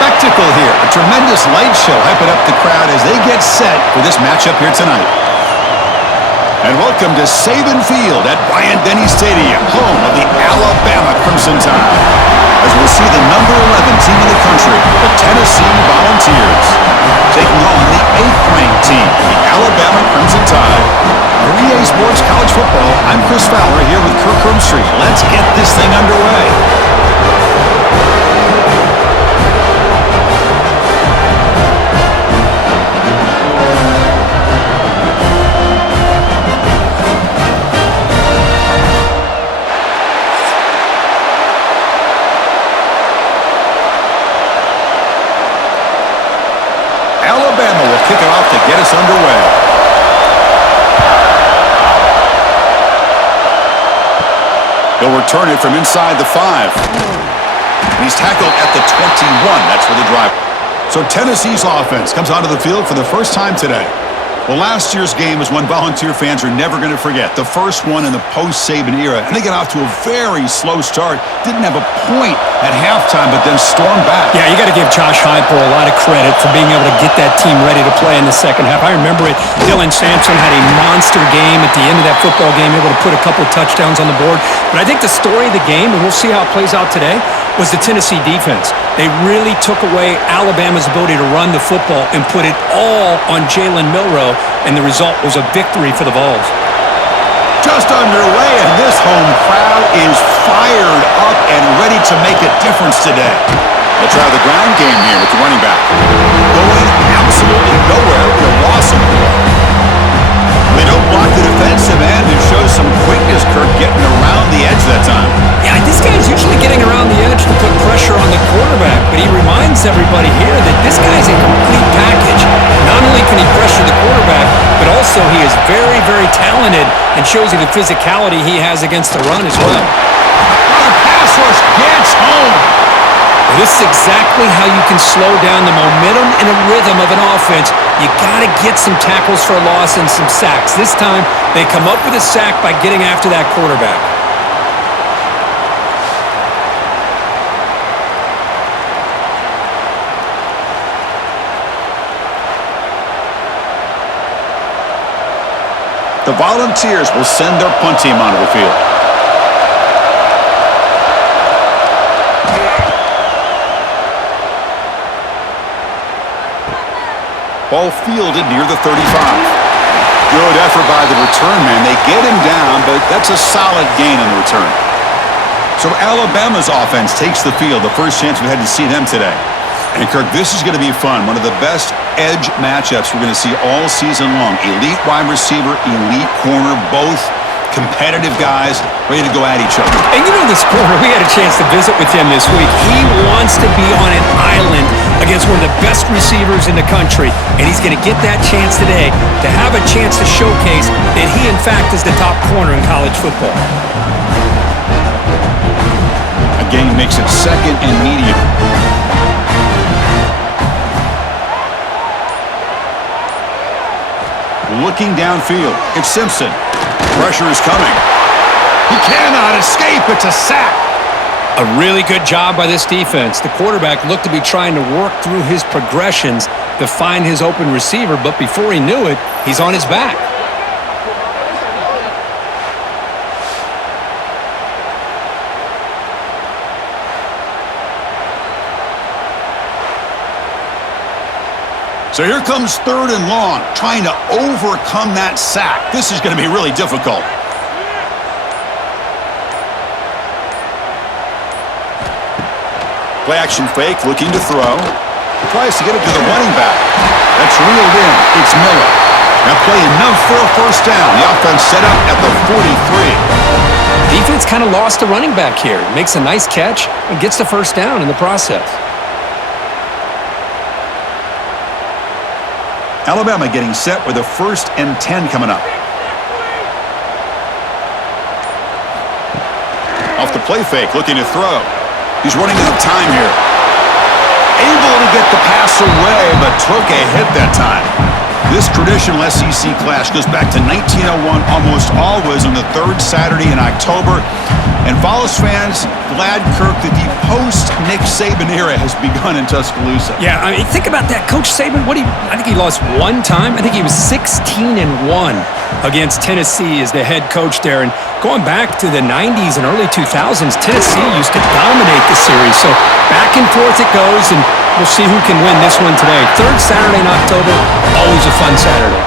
spectacle here. A tremendous light show hyping up the crowd as they get set for this matchup here tonight. And welcome to Saban Field at Bryant-Denny Stadium, home of the Alabama Crimson Tide. As we'll see the number 11 team in the country, the Tennessee Volunteers, taking on the 8th-ranked team, the Alabama Crimson Tide. For EA Sports College Football, I'm Chris Fowler here with Kirk Herbstreit. Let's get this thing underway. Alabama will kick it off to get us underway. He'll return it from inside the 5. He's tackled at the 21. That's for the drive. So Tennessee's offense comes onto the field for the first time today. Well, last year's game was one Volunteer fans are never going to forget. The first one in the post-Saban era. And they got off to a very slow start. Didn't have a point at halftime, but then stormed back. Yeah, you got to give Josh Heupel a lot of credit for being able to get that team ready to play in the second half. I remember it. Dylan Sampson had a monster game at the end of that football game, able to put a couple of touchdowns on the board. But I think the story of the game, and we'll see how it plays out today, was the Tennessee defense. They really took away Alabama's ability to run the football and put it all on Jalen Milroe, and the result was a victory for the Vols. Just underway, and this home crowd is fired up and ready to make a difference today. They'll try the ground game here with the running back. Going absolutely nowhere with a loss of the ball. They don't block the defensive end and show some quickness, Kirk, getting around the edge that time. Yeah, this guy's usually getting around the edge to put pressure on the quarterback, but he reminds everybody here that this guy's a complete package. Not only can he pressure the quarterback, but also he is very, very talented and shows you the physicality he has against the run as well. The pass rush gets home. This is exactly how you can slow down the momentum and a rhythm of an offense. You got to get some tackles for a loss and some sacks. This time, they come up with a sack by getting after that quarterback. The Volunteers will send their punt team onto the field. Ball fielded near the 35. Good effort by the return man. They get him down, but that's a solid gain on the return. So Alabama's offense takes the field, the first chance we had to see them today. And Kirk, this is going to be fun. One of the best edge matchups we're going to see all season long. Elite wide receiver, elite corner, both competitive guys ready to go at each other. And you know this corner, we had a chance to visit with him this week. He wants to be on an island against one of the best receivers in the country, and he's going to get that chance today to have a chance to showcase that he, in fact, is the top corner in college football. Again, makes it second and medium. Looking downfield, it's Simpson. Pressure is coming. He cannot escape. It's a sack. A really good job by this defense. The quarterback looked to be trying to work through his progressions to find his open receiver, but before he knew it, he's on his back. So here comes 3rd and long, trying to overcome that sack. This is going to be really difficult. Play action fake, looking to throw. Tries to get it to the running back. That's reeled in. It's Miller. Now play enough for a first down. The offense set up at the 43. Defense kind of lost a running back here. Makes a nice catch and gets the first down in the process. Alabama getting set with a 1st and 10 coming up. Off the play fake, looking to throw. He's running out of time here. Able to get the pass away, but took a hit that time. This traditional SEC clash goes back to 1901, almost always on the third Saturday in October. And Vols fans, glad, Kirk, that the post-Nick Saban era has begun in Tuscaloosa. Yeah, I mean, think about that. Coach Saban, I think he lost one time. I think he was 16-1 against Tennessee as the head coach there. And going back to the 90s and early 2000s, Tennessee used to dominate the series. So back and forth it goes, and we'll see who can win this one today. Third Saturday in October, always a fun Saturday.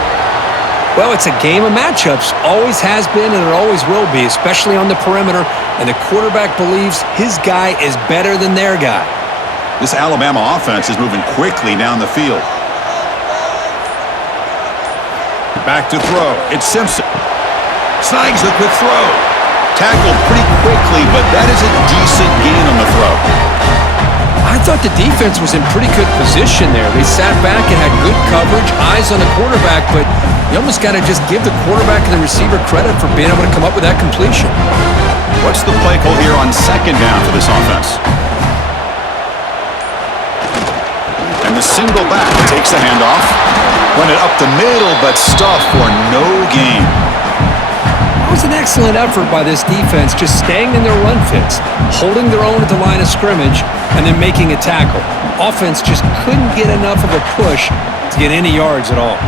Well, it's a game of matchups. Always has been, and it always will be, especially on the perimeter. And the quarterback believes his guy is better than their guy. This Alabama offense is moving quickly down the field. Back to throw. It's Simpson. Snags the quick throw. Tackled pretty quickly, but that is a decent gain on the throw. I thought the defense was in pretty good position there. They sat back and had good coverage, eyes on the quarterback, but you almost got to just give the quarterback and the receiver credit for being able to come up with that completion. What's the play call here on second down for this offense? And the single back takes the handoff. Run it up the middle, but stuffed for no gain. It was an excellent effort by this defense, just staying in their run fits, holding their own at the line of scrimmage, and then making a tackle. Offense just couldn't get enough of a push to get any yards at all.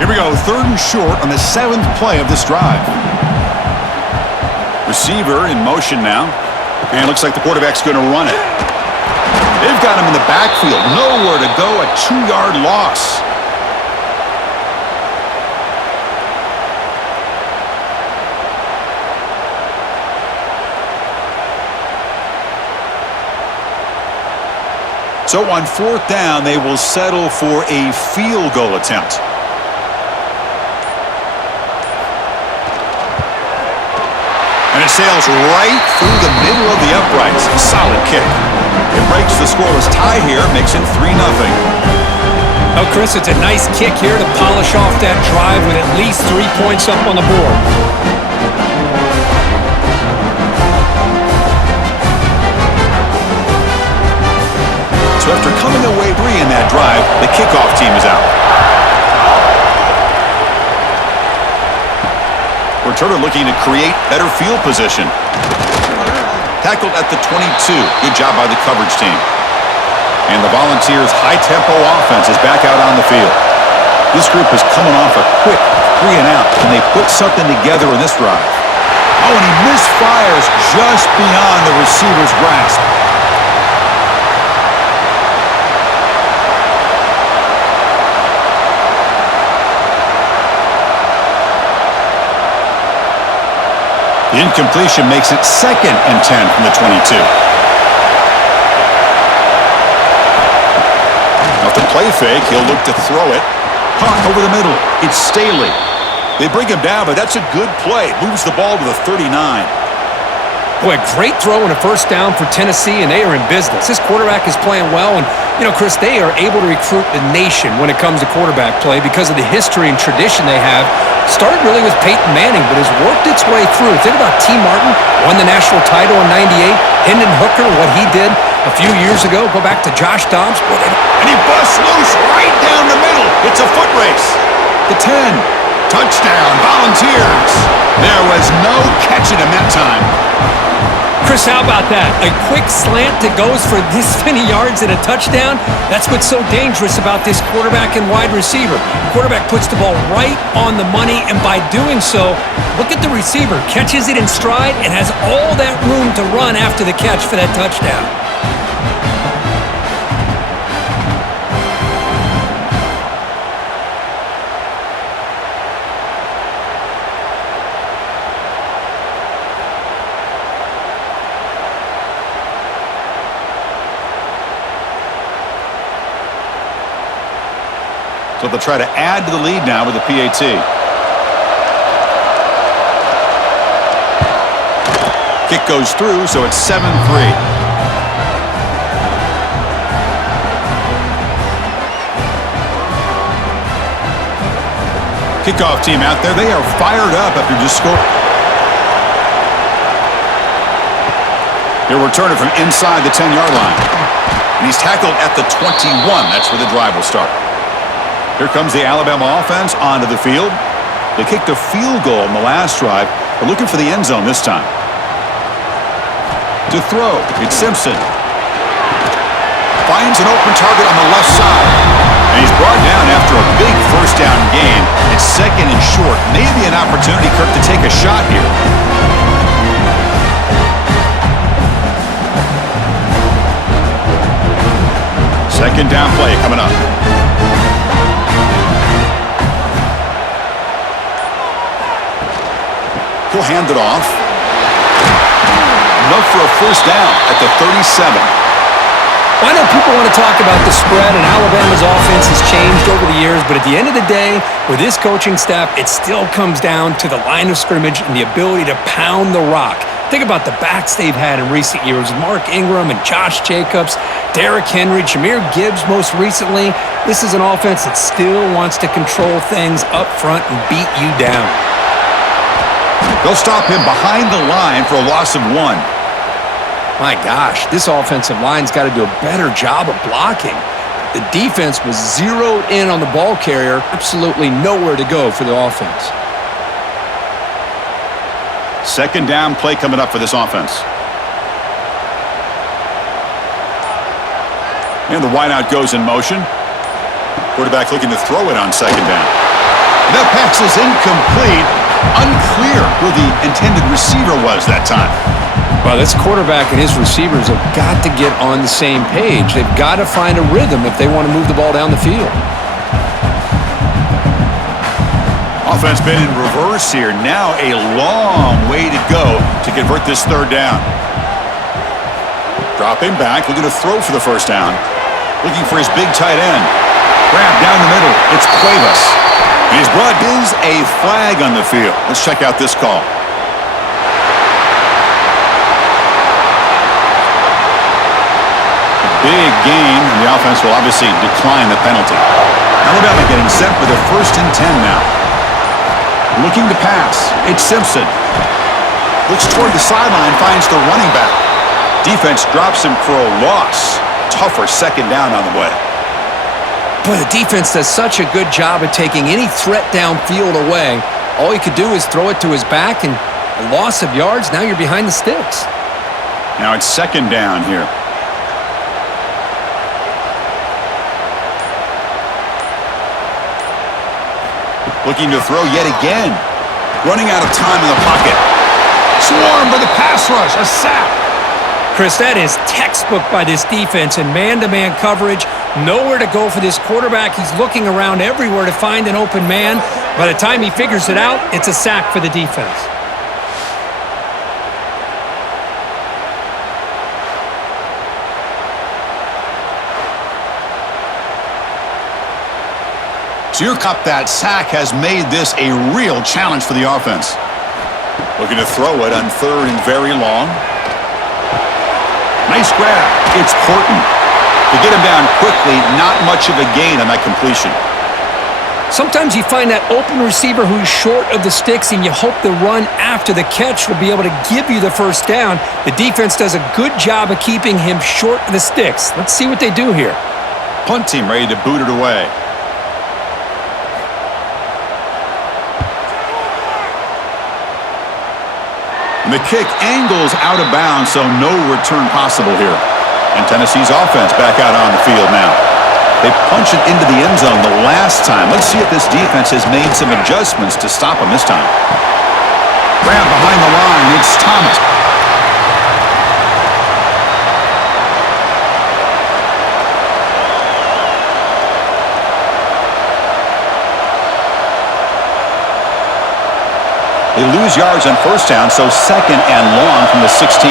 Here we go, third and short on the 7th play of this drive. Receiver in motion now. And it looks like the quarterback's going to run it. They've got him in the backfield. Nowhere to go, a 2-yard loss. So on fourth down, they will settle for a field goal attempt. And it sails right through the middle of the uprights. Solid kick. It breaks the scoreless tie here, makes it 3-0. Oh, Chris, it's a nice kick here to polish off that drive with at least 3 points up on the board. So after coming away 3 in that drive, the kickoff team is out. Returner looking to create better field position. Tackled at the 22. Good job by the coverage team. And the Volunteers' high-tempo offense is back out on the field. This group is coming off a quick 3 and out. Can they put something together in this drive? Oh, and he misfires just beyond the receiver's grasp. The incompletion makes it 2nd and 10 from the 22. Off the play fake, he'll look to throw it. Caught over the middle. It's Staley. They bring him down, but that's a good play. Moves the ball to the 39. Boy, great throw and a first down for Tennessee, and they are in business. This quarterback is playing well, and, you know, Chris, they are able to recruit the nation when it comes to quarterback play because of the history and tradition they have. Started really with Peyton Manning, but has worked its way through. Think about T. Martin, won the national title in '98. Hendon Hooker, what he did a few years ago. Go back to Josh Dobbs. And he busts loose right down the middle. It's a foot race. The 10. Touchdown, Volunteers. There was no catching him that time. Chris, how about that? A quick slant that goes for this many yards and a touchdown? That's what's so dangerous about this quarterback and wide receiver. Quarterback puts the ball right on the money, and by doing so, look at the receiver. Catches it in stride and has all that room to run after the catch for that touchdown. So they'll try to add to the lead now with the PAT. Kick goes through, so it's 7-3. Kickoff team out there. They are fired up after just scoring. He'll return it from inside the 10-yard line. And he's tackled at the 21. That's where the drive will start. Here comes the Alabama offense onto the field. They kicked a field goal in the last drive. They're looking for the end zone this time. To throw, it's Simpson. Finds an open target on the left side. And he's brought down after a big first down gain. It's second and short. Maybe an opportunity, Kirk, to take a shot here. Second down play coming up. He'll hand it off. Enough for a first down at the 37. Well, I know people want to talk about the spread, and Alabama's offense has changed over the years, but at the end of the day, with this coaching staff, it still comes down to the line of scrimmage and the ability to pound the rock. Think about the backs they've had in recent years. Mark Ingram and Josh Jacobs, Derrick Henry, Jahmyr Gibbs most recently. This is an offense that still wants to control things up front and beat you down. They'll stop him behind the line for a loss of 1. My gosh, this offensive line's got to do a better job of blocking. The defense was zeroed in on the ball carrier. Absolutely nowhere to go for the offense. Second down play coming up for this offense. And the wideout goes in motion. Quarterback looking to throw it on second down. That pass is incomplete. Unclear who the intended receiver was that time. Well, this quarterback and his receivers have got to get on the same page. They've got to find a rhythm if they want to move the ball down the field. Offense been in reverse here. Now a long way to go to convert this third down. Dropping back, looking to throw for the first down. Looking for his big tight end. Grab down the middle. It's Cuevas. He's brought is a flag on the field. Let's check out this call. Big gain, and the offense will obviously decline the penalty. Alabama getting set for the 1st and 10 now. Looking to pass. It's Simpson. Looks toward the sideline, finds the running back. Defense drops him for a loss. Tougher second down on the way. Boy, the defense does such a good job of taking any threat downfield away. All you could do is throw it to his back, and a loss of yards, now you're behind the sticks. Now it's second down here. Looking to throw yet again. Running out of time in the pocket. Swarmed by the pass rush. A sack. Chris, that is textbook by this defense in man-to-man coverage. Nowhere to go for this quarterback. He's looking around everywhere to find an open man. By the time he figures it out, it's a sack for the defense. So your cup, that sack has made this a real challenge for the offense. Looking to throw it on third and very long. Nice grab. It's Horton. To get him down quickly, not much of a gain on that completion. Sometimes you find that open receiver who's short of the sticks, and you hope the run after the catch will be able to give you the first down. The defense does a good job of keeping him short of the sticks. Let's see what they do here. Punt team ready to boot it away. And the kick angles out of bounds, so no return possible here. And Tennessee's offense back out on the field now. They punch it into the end zone the last time. Let's see if this defense has made some adjustments to stop them this time. Grab behind the line. It's Thomas. They lose yards on first down, so second and long from the 16.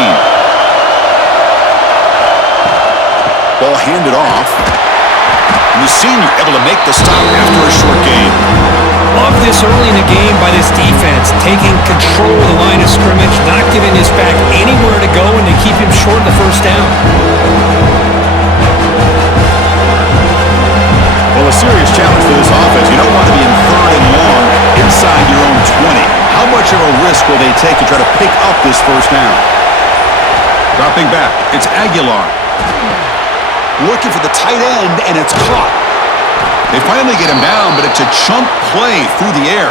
Ball handed off. And the senior able to make the stop after a short gain. Love this early in the game by this defense, taking control of the line of scrimmage, not giving this back anywhere to go, and they keep him short of the first down. Well, a serious challenge for this offense. You don't want to be in third and long inside your own 20. How much of a risk will they take to try to pick up this first down? Dropping back, it's Aguilar. Looking for the tight end, and it's caught. They finally get him down, but it's a chunk play through the air.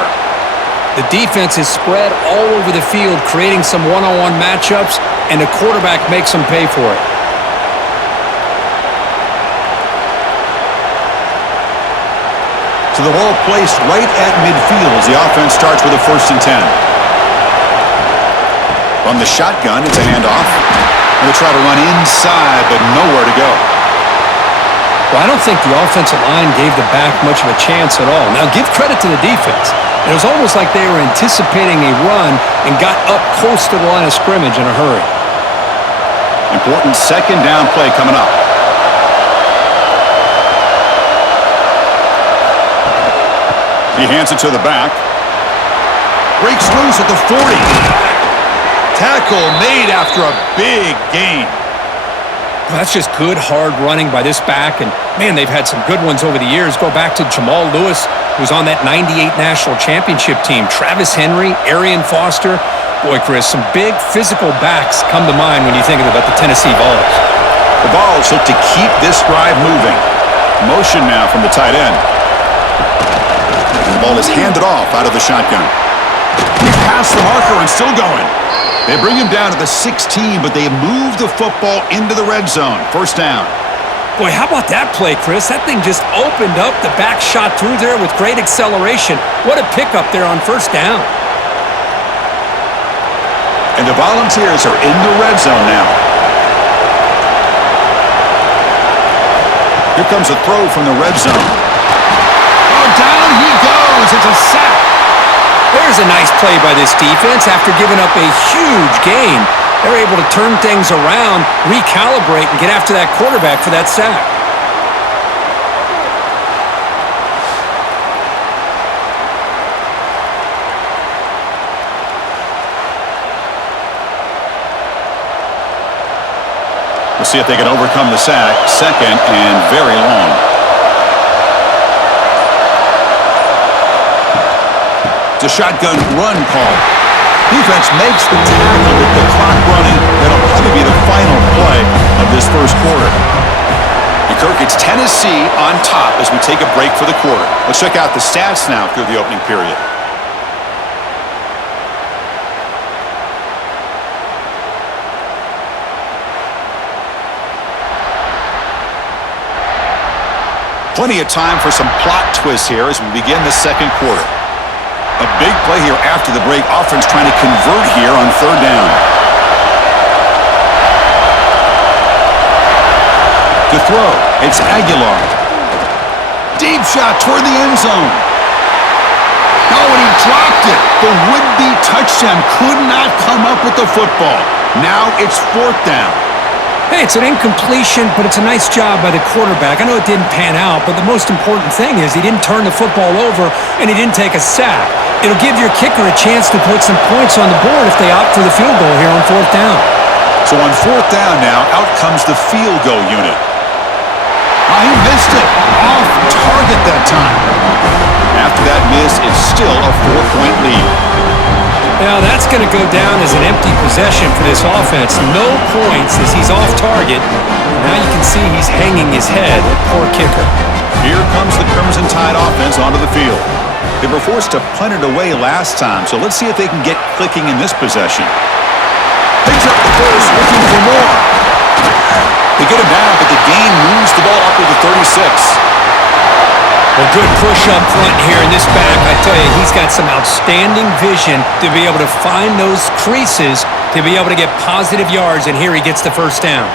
The defense is spread all over the field, creating some one-on-one matchups, and the quarterback makes them pay for it. So the ball placed right at midfield as the offense starts with a 1st and 10. From the shotgun, it's a handoff. And they try to run inside, but nowhere to go. Well, I don't think the offensive line gave the back much of a chance at all. Now, give credit to the defense. It was almost like they were anticipating a run and got up close to the line of scrimmage in a hurry. Important 2nd down play coming up. He hands it to the back. Breaks loose at the 40. Tackle made after a big gain. Well, that's just good, hard running by this back. And, man, they've had some good ones over the years. Go back to Jamal Lewis, who was on that '98 National Championship team. Travis Henry, Arian Foster. Boy, Chris, some big physical backs come to mind when you think about the Tennessee Vols. The Vols look to keep this drive moving. Motion now from the tight end. The ball is handed off out of the shotgun. He's past the marker and still going. They bring him down to the 16, but they move the football into the red zone. 1st down. Boy, how about that play, Chris? That thing just opened up. The back shot through there with great acceleration. What a pickup there on 1st down. And the Volunteers are in the red zone now. Here comes a throw from the red zone. Oh, down he goes. It's a sack. There's a nice play by this defense. After giving up a huge gain, they're able to turn things around, recalibrate, and get after that quarterback for that sack. We'll see if they can overcome the sack. 2nd and very long. It's a shotgun run call. Defense makes the tackle with the clock running. That'll probably be the final play of this 1st quarter. And Kirk, it's Tennessee on top as we take a break for the quarter. Let's check out the stats now through the opening period. Plenty of time for some plot twists here as we begin the 2nd quarter. A big play here after the break. Offense trying to convert here on 3rd down. To throw, it's Aguilar. Deep shot toward the end zone. Oh, and he dropped it. The would-be touchdown could not come up with the football. Now it's 4th down. Hey, it's an incompletion, but it's a nice job by the quarterback. I know it didn't pan out, but the most important thing is he didn't turn the football over and he didn't take a sack. It'll give your kicker a chance to put some points on the board if they opt for the field goal here on 4th down. So on 4th down now, out comes the field goal unit. Oh, he missed it. Off target that time. After that miss, it's still a 4-point lead. Now that's going to go down as an empty possession for this offense. No points as he's off target. Now you can see he's hanging his head. Poor kicker. Here comes the Crimson Tide offense onto the field. They were forced to punt it away last time, so let's see if they can get clicking in this possession. Picks up the first, looking for more. They get him down, but the gain moves the ball up to the 36. Well, good push up front here in this back. I tell you, he's got some outstanding vision to be able to find those creases, to be able to get positive yards, and here he gets the 1st down.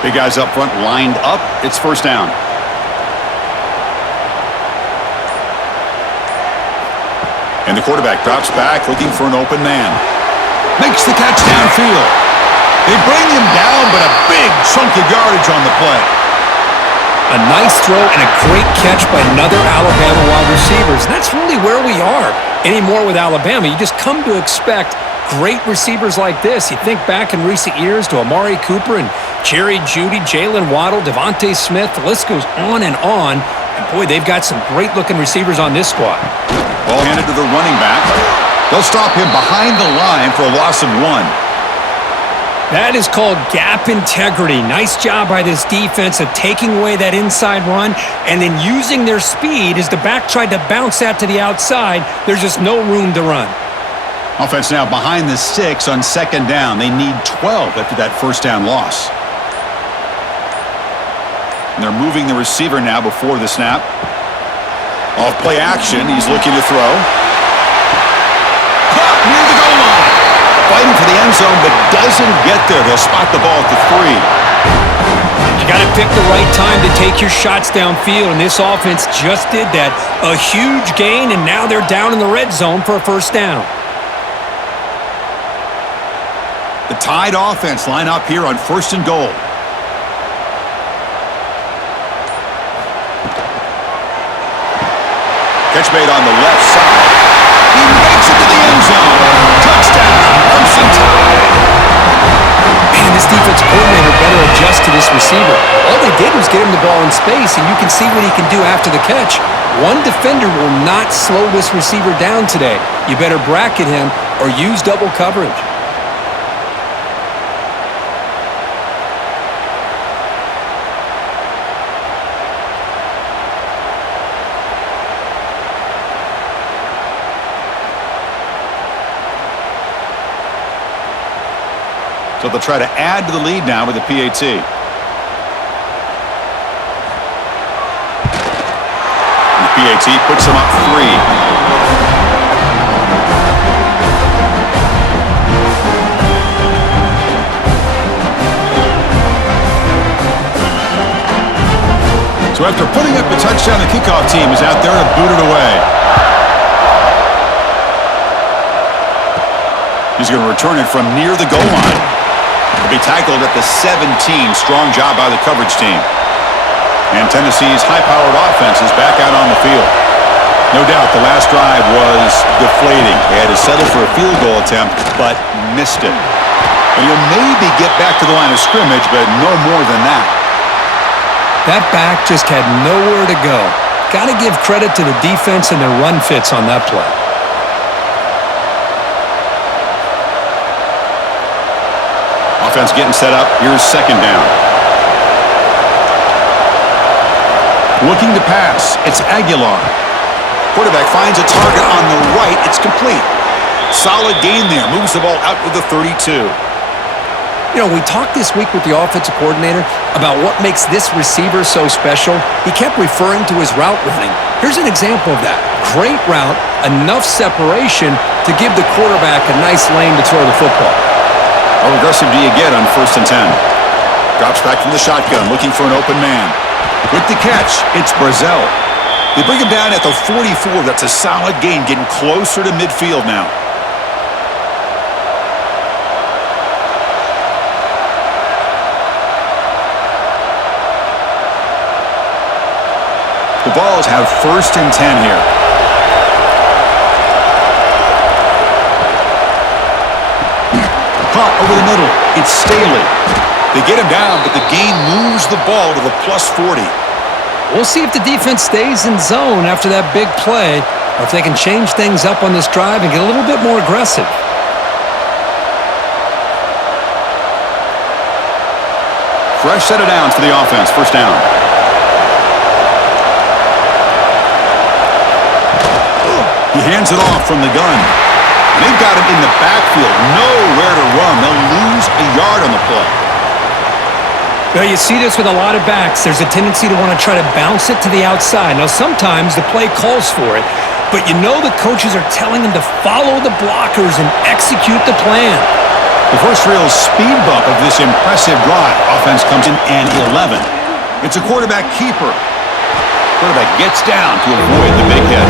Big guys up front lined up. It's 1st down. And the quarterback drops back, looking for an open man. Makes the catch downfield. They bring him down, but a big chunk of yardage on the play. A nice throw and a great catch by another Alabama wide receivers. And that's really where we are anymore with Alabama. You just come to expect great receivers like this. You think back in recent years to Amari Cooper and Jerry Jeudy, Jalen Waddle, Devontae Smith. The list goes on and on. And boy, they've got some great-looking receivers on this squad. Ball handed to the running back. They'll stop him behind the line for a loss of 1. That is called gap integrity. Nice job by this defense of taking away that inside run and then using their speed as the back tried to bounce that to the outside. There's just no room to run. Offense now behind the 6 on second down. They need 12 after that first down loss. And they're moving the receiver now before the snap. Off play action. He's looking to throw. Caught near the goal line. Fighting for the end zone, but doesn't get there. They'll spot the ball at the 3. You got to pick the right time to take your shots downfield, and this offense just did that. A huge gain, and now they're down in the red zone for a first down. The Tide offense line up here on 1st and goal. Catch made on the left side. He makes it to the end zone. Touchdown, Crimson Tide. Man, this defense coordinator better adjust to this receiver. All they did was get him the ball in space, and you can see what he can do after the catch. One defender will not slow this receiver down today. You better bracket him or use double coverage. So they'll try to add to the lead now with the PAT. The PAT puts them up 3. So after putting up a touchdown, the kickoff team is out there to boot it away. He's going to return it from near the goal line. He'll be tackled at the 17. Strong job by the coverage team. And Tennessee's high-powered offense is back out on the field. No doubt the last drive was deflating. They had to settle for a field goal attempt, but missed it. And he'll maybe get back to the line of scrimmage, but no more than that. That back just had nowhere to go. Got to give credit to the defense and their run fits on that play. Offense getting set up. Here's second down. Looking to pass. It's Aguilar. Quarterback finds a target on the right. It's complete. Solid gain there. Moves the ball out to the 32. You know, we talked this week with the offensive coordinator about what makes this receiver so special. He kept referring to his route running. Here's an example of that. Great route, enough separation to give the quarterback a nice lane to throw the football. How aggressive do you get on 1st and 10? Drops back from the shotgun, looking for an open man. With the catch, it's Brazel. They bring him down at the 44. That's a solid gain, getting closer to midfield now. The Vols have 1st and 10 here. Caught over the middle. It's Staley. They get him down, but the gain moves the ball to the plus 40. We'll see if the defense stays in zone after that big play, or if they can change things up on this drive and get a little bit more aggressive. Fresh set of downs for the offense. First down. He hands it off from the gun. They've got him in the backfield. Nowhere to run. They'll lose a yard on the play. Now, you see this with a lot of backs. There's a tendency to want to try to bounce it to the outside. Now, sometimes the play calls for it, but you know the coaches are telling them to follow the blockers and execute the plan. The first real speed bump of this impressive drive. Offense comes in and 11. It's a quarterback keeper. Quarterback gets down to avoid the big hit.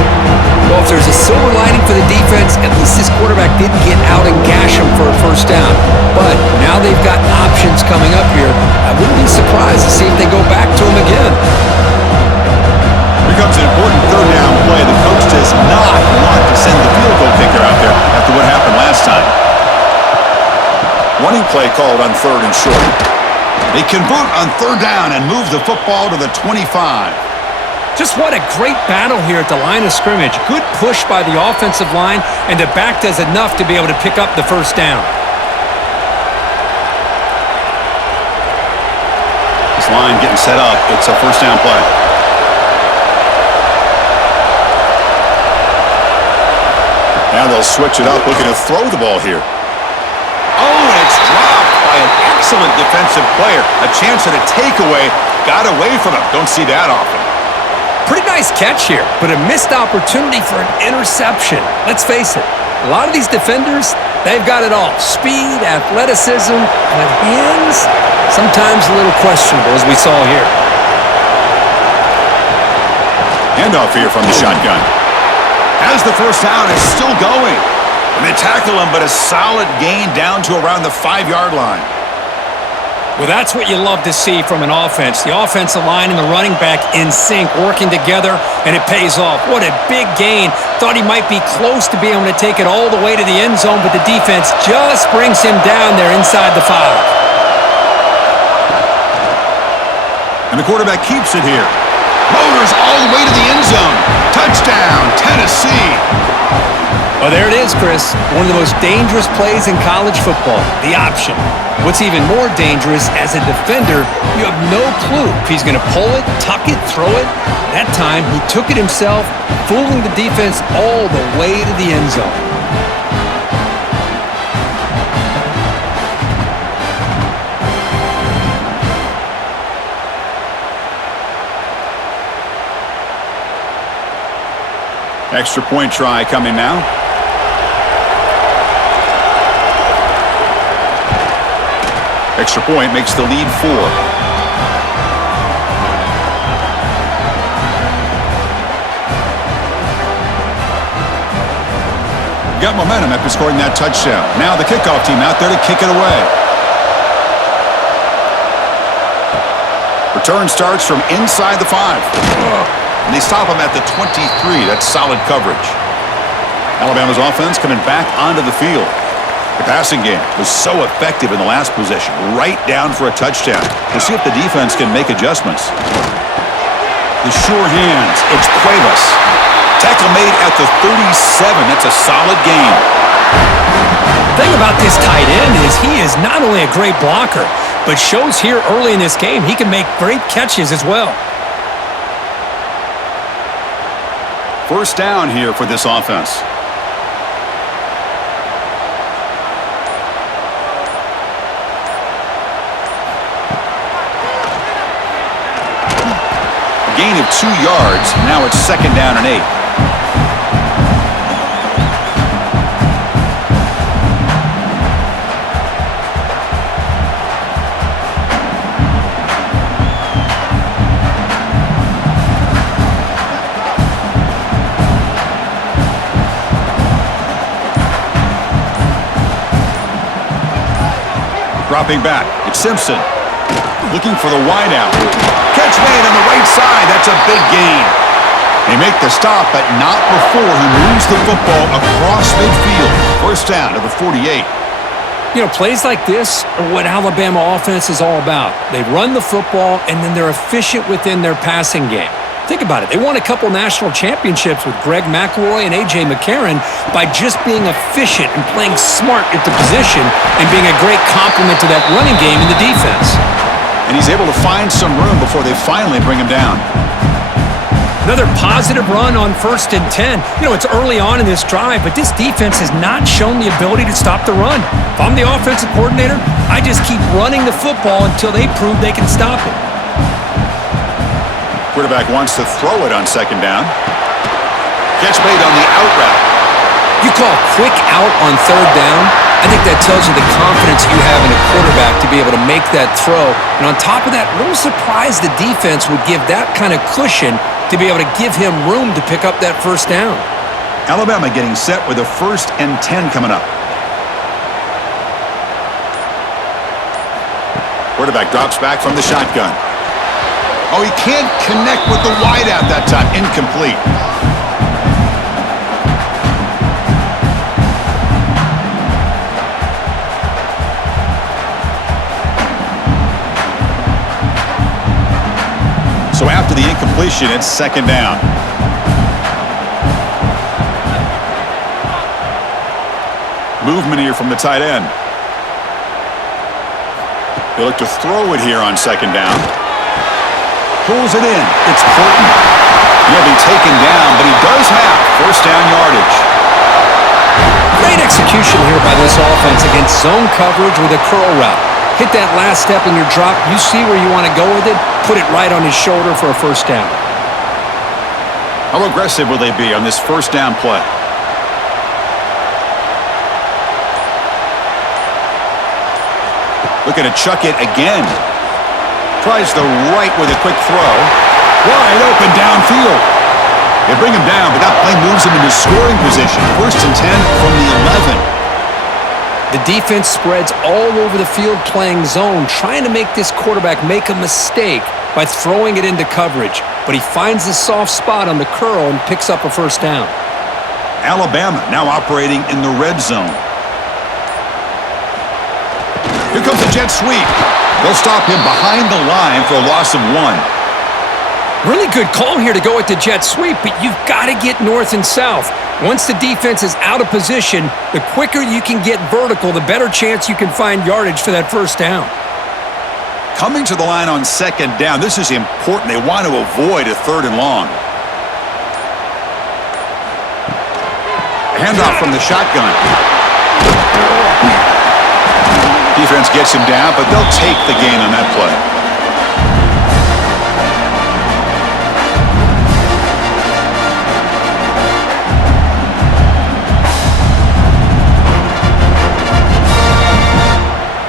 Well, if there's a silver lining for the defense, at least this quarterback didn't get out and gash him for a first down. But now they've got options coming up here. I wouldn't be surprised to see if they go back to him again. Here comes an important third down play. The coach does not want to send the field goal kicker out there after what happened last time. Running play called on 3rd and short. They convert on 3rd down and move the football to the 25. Just what a great battle here at the line of scrimmage. Good push by the offensive line, and the back does enough to be able to pick up the first down. This line getting set up. It's a first down play. Now they'll switch it up, looking to throw the ball here. Oh, and it's dropped by an excellent defensive player. A chance at a takeaway. Got away from him. Don't see that often. Pretty nice catch here, but a missed opportunity for an interception. Let's face it, a lot of these defenders, they've got it all. Speed, athleticism, but hands, sometimes a little questionable, as we saw here. Handoff here from the shotgun. Has the first down, it's still going. And they tackle him, but a solid gain down to around the 5-yard line. Well, that's what you love to see from an offense. The offensive line and the running back in sync, working together, and it pays off. What a big gain. Thought he might be close to being able to take it all the way to the end zone, but the defense just brings him down there inside the 5. And the quarterback keeps it here. Motors all the way to the end zone. Touchdown, Tennessee. Well, there it is, Chris. One of the most dangerous plays in college football, the option. What's even more dangerous, as a defender, you have no clue if he's going to pull it, tuck it, throw it. That time, he took it himself, fooling the defense all the way to the end zone. Extra point try coming now. Extra point makes the lead 4. Got momentum after scoring that touchdown. Now the kickoff team out there to kick it away. Return starts from inside the 5. And they stop him at the 23. That's solid coverage. Alabama's offense coming back onto the field. The passing game was so effective in the last possession, right down for a touchdown. We'll see if the defense can make adjustments. The sure hands, it's Cuevas. Tackle made at the 37. That's a solid gain. The thing about this tight end is he is not only a great blocker, but shows here early in this game he can make great catches as well. First down here for this offense. Gain of 2 yards. Now it's second down and 8. Dropping back. It's Simpson. Looking for the wideout. Catch made on the right side. That's a big gain. They make the stop, but not before he moves the football across midfield. First down to the 48. You know, plays like this are what Alabama offense is all about. They run the football, and then they're efficient within their passing game. Think about it. They won a couple national championships with Greg McElroy and A.J. McCarron by just being efficient and playing smart at the position and being a great complement to that running game in the defense. And he's able to find some room before they finally bring him down. Another positive run on 1st and 10. You know, it's early on in this drive, but this defense has not shown the ability to stop the run. If I'm the offensive coordinator, I just keep running the football until they prove they can stop it. Quarterback wants to throw it on second down. Catch made on the out route. You call quick out on 3rd down, I think that tells you the confidence you have in a quarterback to be able to make that throw. And on top of that, a little surprised the defense would give that kind of cushion to be able to give him room to pick up that first down. Alabama getting set with a 1st and 10 coming up. Quarterback drops back from the shotgun. Oh, he can't connect with the wideout that time. Incomplete. So after the incompletion, it's second down. Movement here from the tight end. They look to throw it here on second down. Pulls it in. It's Horton. He'll be taken down, but he does have first down yardage. Great execution here by this offense against zone coverage with a curl route. Hit that last step in your drop. You see where you want to go with it. Put it right on his shoulder for a first down. How aggressive will they be on this first down play? Looking to chuck it again. Tries the right with a quick throw. Wide open downfield. They bring him down, but that play moves him into scoring position. First and 10 from the 11. The defense spreads all over the field playing zone, trying to make this quarterback make a mistake by throwing it into coverage. But he finds the soft spot on the curl and picks up a first down. Alabama now operating in the red zone. Here comes the jet sweep. They'll stop him behind the line for a loss of 1. Really good call here to go with the jet sweep, but you've got to get north and south. Once the defense is out of position, the quicker you can get vertical, the better chance you can find yardage for that first down. Coming to the line on second down, this is important. They want to avoid a third and long. Handoff from the shotgun. Defense gets him down, but they'll take the gain on that play.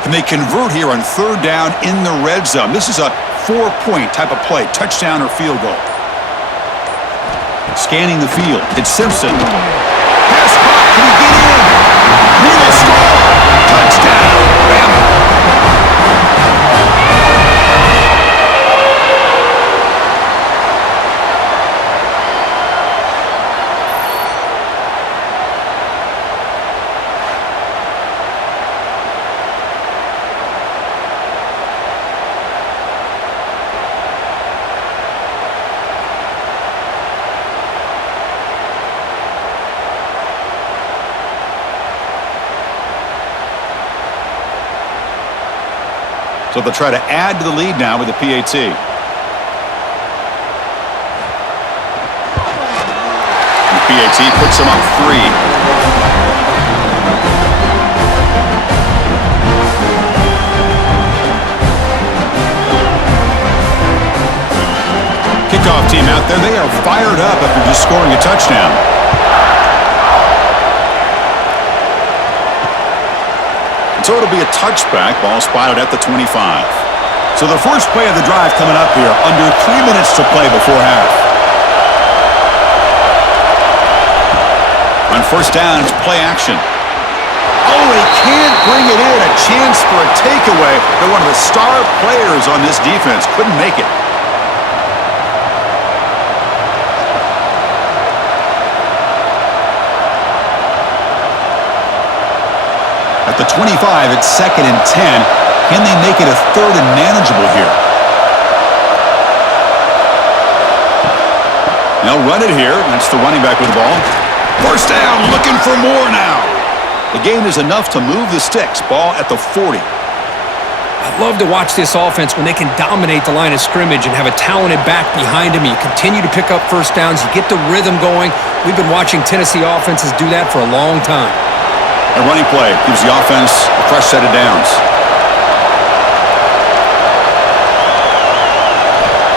And they convert here on third down in the red zone. This is a 4-point type of play, touchdown or field goal. Scanning the field, it's Simpson. Pass caught, can he get in? He will score! Touchdown, Bama! So they'll try to add to the lead now with the PAT. The PAT puts them up 3. Kickoff team out there. They are fired up after just scoring a touchdown. So it'll be a touchback, ball spotted at the 25. So the first play of the drive coming up here, under 3 minutes to play before half. On first down, it's play action. Oh, he can't bring it in. A chance for a takeaway. They're one of the star players on this defense. Couldn't make it. At the 25, it's second and 10. Can they make it a third and manageable here? They'll run it here. That's the running back with the ball. First down, looking for more now. The gain is enough to move the sticks. Ball at the 40. I love to watch this offense when they can dominate the line of scrimmage and have a talented back behind him. You continue to pick up first downs. You get the rhythm going. We've been watching Tennessee offenses do that for a long time. A running play gives the offense a fresh set of downs.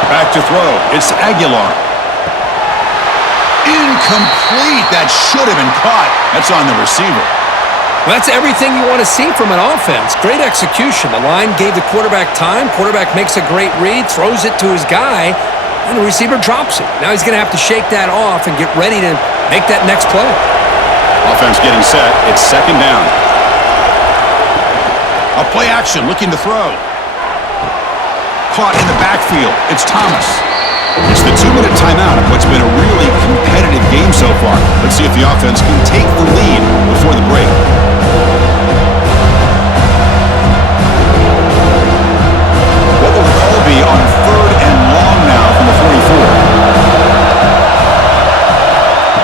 Back to throw. It's Aguilar. Incomplete. That should have been caught. That's on the receiver. Well, that's everything you want to see from an offense. Great execution. The line gave the quarterback time. Quarterback makes a great read, throws it to his guy, and the receiver drops it. Now he's going to have to shake that off and get ready to make that next play. Offense getting set. It's second down. A play action, looking to throw. Caught in the backfield. It's Thomas. It's the 2-minute timeout of what's been a really competitive game so far. Let's see if the offense can take the lead before the break. What will the call be on third and long now from the 44?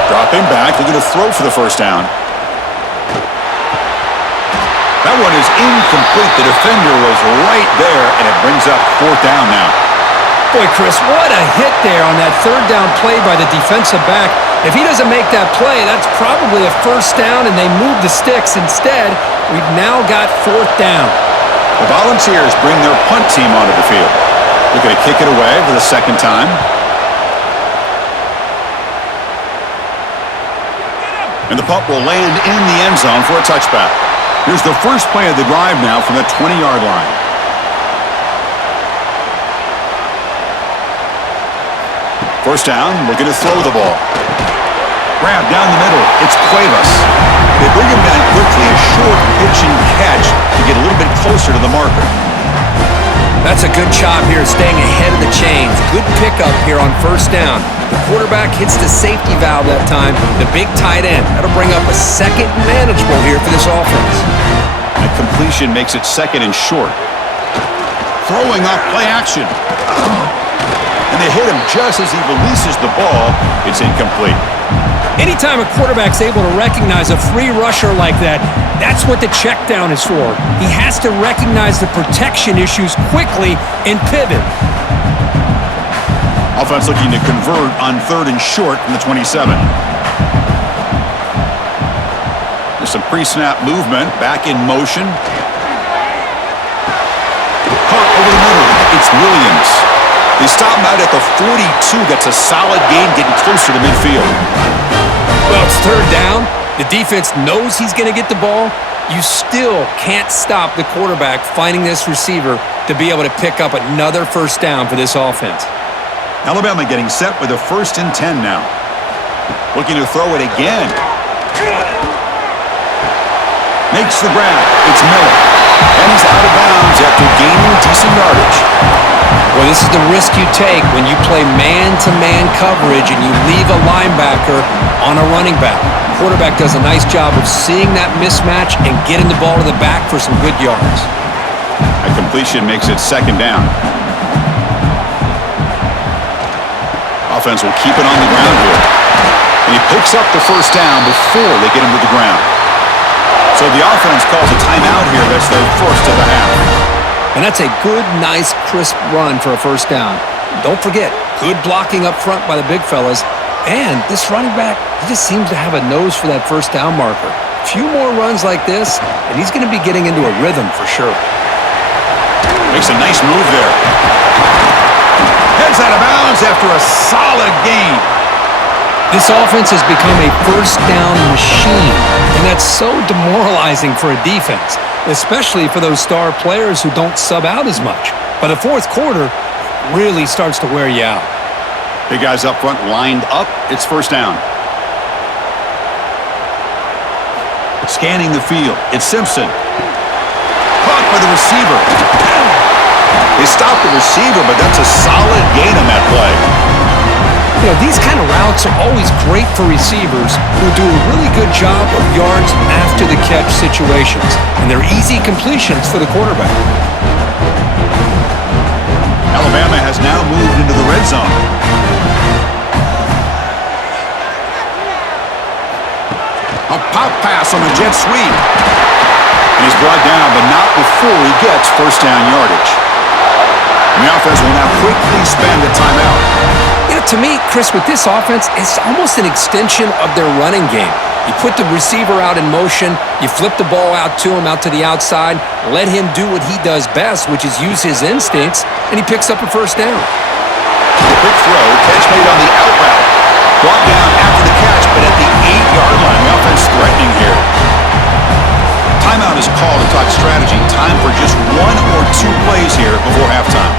Dropping back, looking to throw for the first down. That one is incomplete. The defender was right there, and it brings up fourth down now. Boy, Chris, what a hit there on that third down play by the defensive back. If he doesn't make that play, that's probably a first down, and they move the sticks. Instead, we've now got fourth down. The Volunteers bring their punt team onto the field. They're going to kick it away for the second time. And the punt will land in the end zone for a touchback. Here's the first play of the drive now from the 20-yard line. First down, we're going to throw the ball. Grab down the middle. It's Cuevas. They bring him down quickly, a short pitch and catch to get a little bit closer to the marker. That's a good job here, staying ahead of the chains. Good pickup here on first down. The quarterback hits the safety valve that time, the big tight end. That'll bring up a second manageable here for this offense. That completion makes it second and short. Throwing off play action. And they hit him just as he releases the ball. It's incomplete. Anytime a quarterback's able to recognize a free rusher like that, that's what the check down is for. He has to recognize the protection issues quickly and pivot. Offense looking to convert on third and short from the 27. There's some pre-snap movement, back in motion. Caught over the middle. It's Williams. They stop him out at the 42. That's a solid gain, getting closer to midfield. Well, it's third down. The defense knows he's going to get the ball. You still can't stop the quarterback finding this receiver to be able to pick up another first down for this offense. Alabama getting set with a 1st and 10 now. Looking to throw it again. Makes the grab. It's Miller. And he's out of bounds after gaining decent yardage. Well, this is the risk you take when you play man-to-man coverage and you leave a linebacker on a running back. The quarterback does a nice job of seeing that mismatch and getting the ball to the back for some good yards. A completion makes it second down. Offense will keep it on the ground here. And he picks up the first down before they get him to the ground. So the offense calls a timeout here. That's their first of the half. And that's a good, nice, crisp run for a first down. Don't forget, good blocking up front by the big fellas. And this running back, he just seems to have a nose for that first down marker. A few more runs like this, and he's going to be getting into a rhythm for sure. Makes a nice move there. Heads out of bounds after a solid gain. This offense has become a first down machine, and that's so demoralizing for a defense, especially for those star players who don't sub out as much. By the fourth quarter, it really starts to wear you out. Big guys up front lined up. It's first down. Scanning the field. It's Simpson. Caught by the receiver. They stop the receiver, but that's a solid gain on that play. You know, these kind of routes are always great for receivers who do a really good job of yards after the catch situations, and they're easy completions for the quarterback. Alabama has now moved into the red zone. A pop pass on a jet sweep. And he's brought down, but not before he gets first down yardage. And the offense will now quickly spend a timeout. You know, to me, Chris, with this offense, it's almost an extension of their running game. You put the receiver out in motion, you flip the ball out to him, out to the outside, let him do what he does best, which is use his instincts, and he picks up a first down. Quick throw, catch made on the out route. Brought down after the catch, but at the 8-yard line, the offense threatening here. Timeout is called to talk strategy. Time for just 1 or 2 plays here before halftime.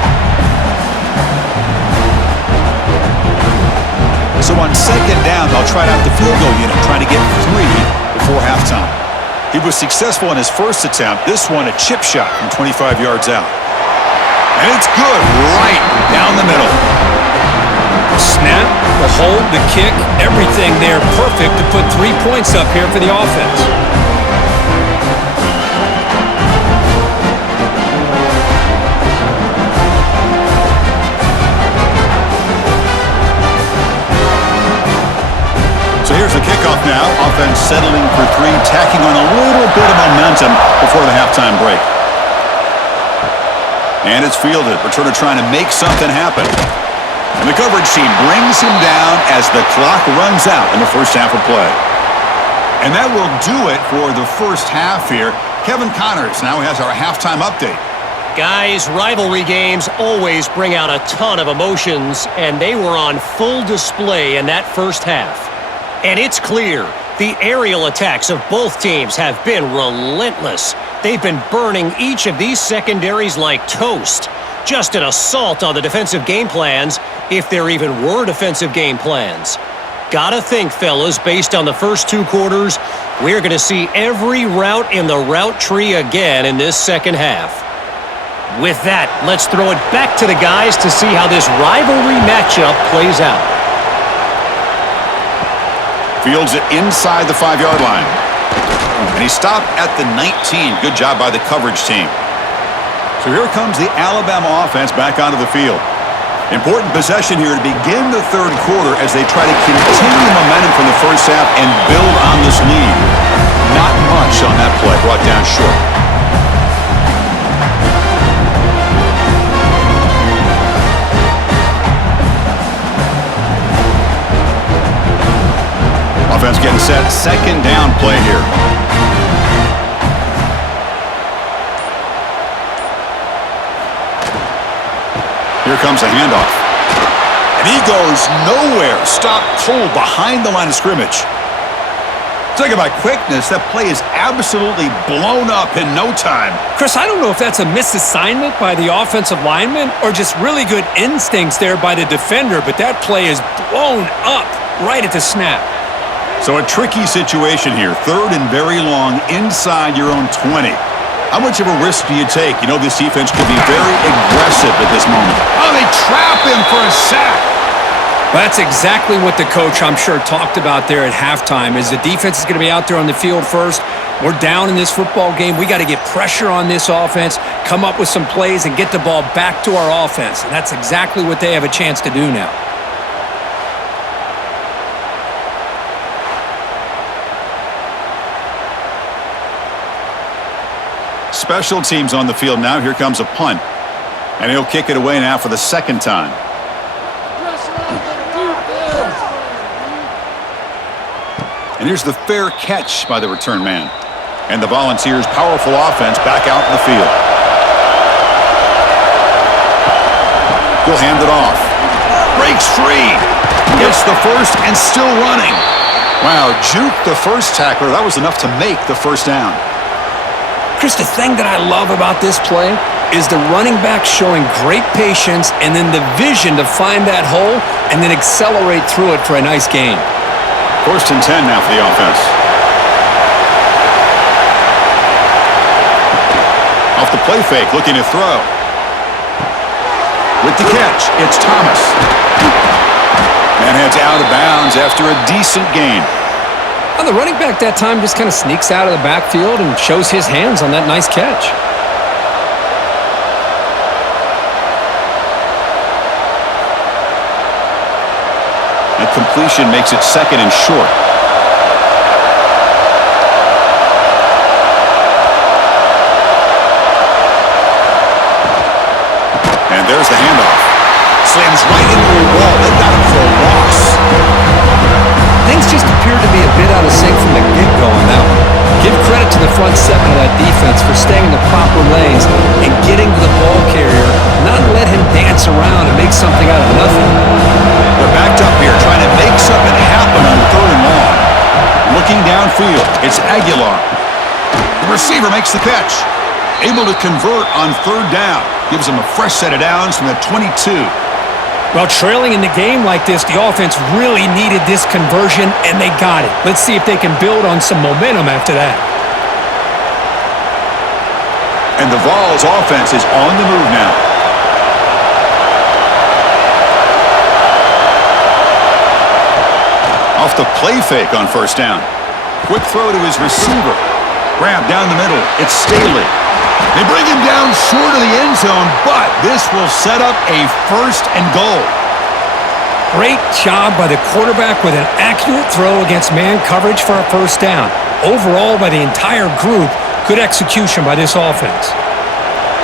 So on second down, they'll try out the field goal unit, trying to get 3 before halftime. He was successful in his first attempt. This one, a chip shot from 25 yards out. And it's good right down the middle. Snap, the hold, the kick, everything there perfect to put 3 points up here for the offense. So here's the kickoff now. Offense settling for 3, tacking on a little bit of momentum before the halftime break. And it's fielded. Returner trying to make something happen. And the coverage team brings him down as the clock runs out in the first half of play. And that will do it for the first half here. Kevin Connors now has our halftime update. Guys, rivalry games always bring out a ton of emotions, and they were on full display in that first half. And it's clear, the aerial attacks of both teams have been relentless. They've been burning each of these secondaries like toast. Just an assault on the defensive game plans, if there even were defensive game plans. Gotta think, fellas, based on the first 2 quarters, we're going to see every route in the route tree again in this second half. With that, let's throw it back to the guys to see how this rivalry matchup plays out. Fields it inside the 5-yard line. And he stopped at the 19. Good job by the coverage team. So here comes the Alabama offense back onto the field. Important possession here to begin the third quarter as they try to continue the momentum from the first half and build on this lead. Not much on that play, brought down short. Offense getting set, second down play here. Here comes a handoff. And he goes nowhere. Stopped cold behind the line of scrimmage. Talking about quickness, that play is absolutely blown up in no time. Chris, I don't know if that's a misassignment by the offensive lineman or just really good instincts there by the defender, but that play is blown up right at the snap. So a tricky situation here. Third and very long inside your own 20. How much of a risk do you take? You know this defense could be very aggressive at this moment. Oh, they trap him for a sack. Well, that's exactly what the coach, I'm sure, talked about there at halftime, is the defense is going to be out there on the field first. We're down in this football game. We got to get pressure on this offense, come up with some plays, and get the ball back to our offense. And that's exactly what they have a chance to do now. Special teams on the field now. Here comes a punt. And he'll kick it away now for the second time. And here's the fair catch by the return man. And the Volunteers' powerful offense back out in the field. He'll hand it off. Breaks free. Gets the first and still running. Wow, juke the first tackler. That was enough to make the first down. Chris, the thing that I love about this play is the running back showing great patience and then the vision to find that hole and then accelerate through it for a nice gain. First and 10 now for the offense. Off the play fake, looking to throw. With the catch, it's Thomas. And heads out of bounds after a decent gain. Well, the running back that time just kind of sneaks out of the backfield and shows his hands on that nice catch. That completion makes it second and short. And there's the handoff. Slams right into the wall. They got him for a loss. Things just appeared to be a bit out of sync from the get-go on that one. Give credit to the front seven of that defense for staying in the proper lanes and getting to the ball carrier, not let him dance around and make something out of nothing. They're backed up here trying to make something happen on third and long. Looking downfield, it's Aguilar. The receiver makes the catch. Able to convert on third down. Gives him a fresh set of downs from the 22. Well, trailing in the game like this, the offense really needed this conversion, and they got it. Let's see if they can build on some momentum after that. And the Vols offense is on the move now. Off the play fake on first down. Quick throw to his receiver. Grab down the middle. It's Staley. They bring him down short of the end zone, but this will set up a first and goal. Great job by the quarterback with an accurate throw against man coverage for a first down. Overall, by the entire group, good execution by this offense.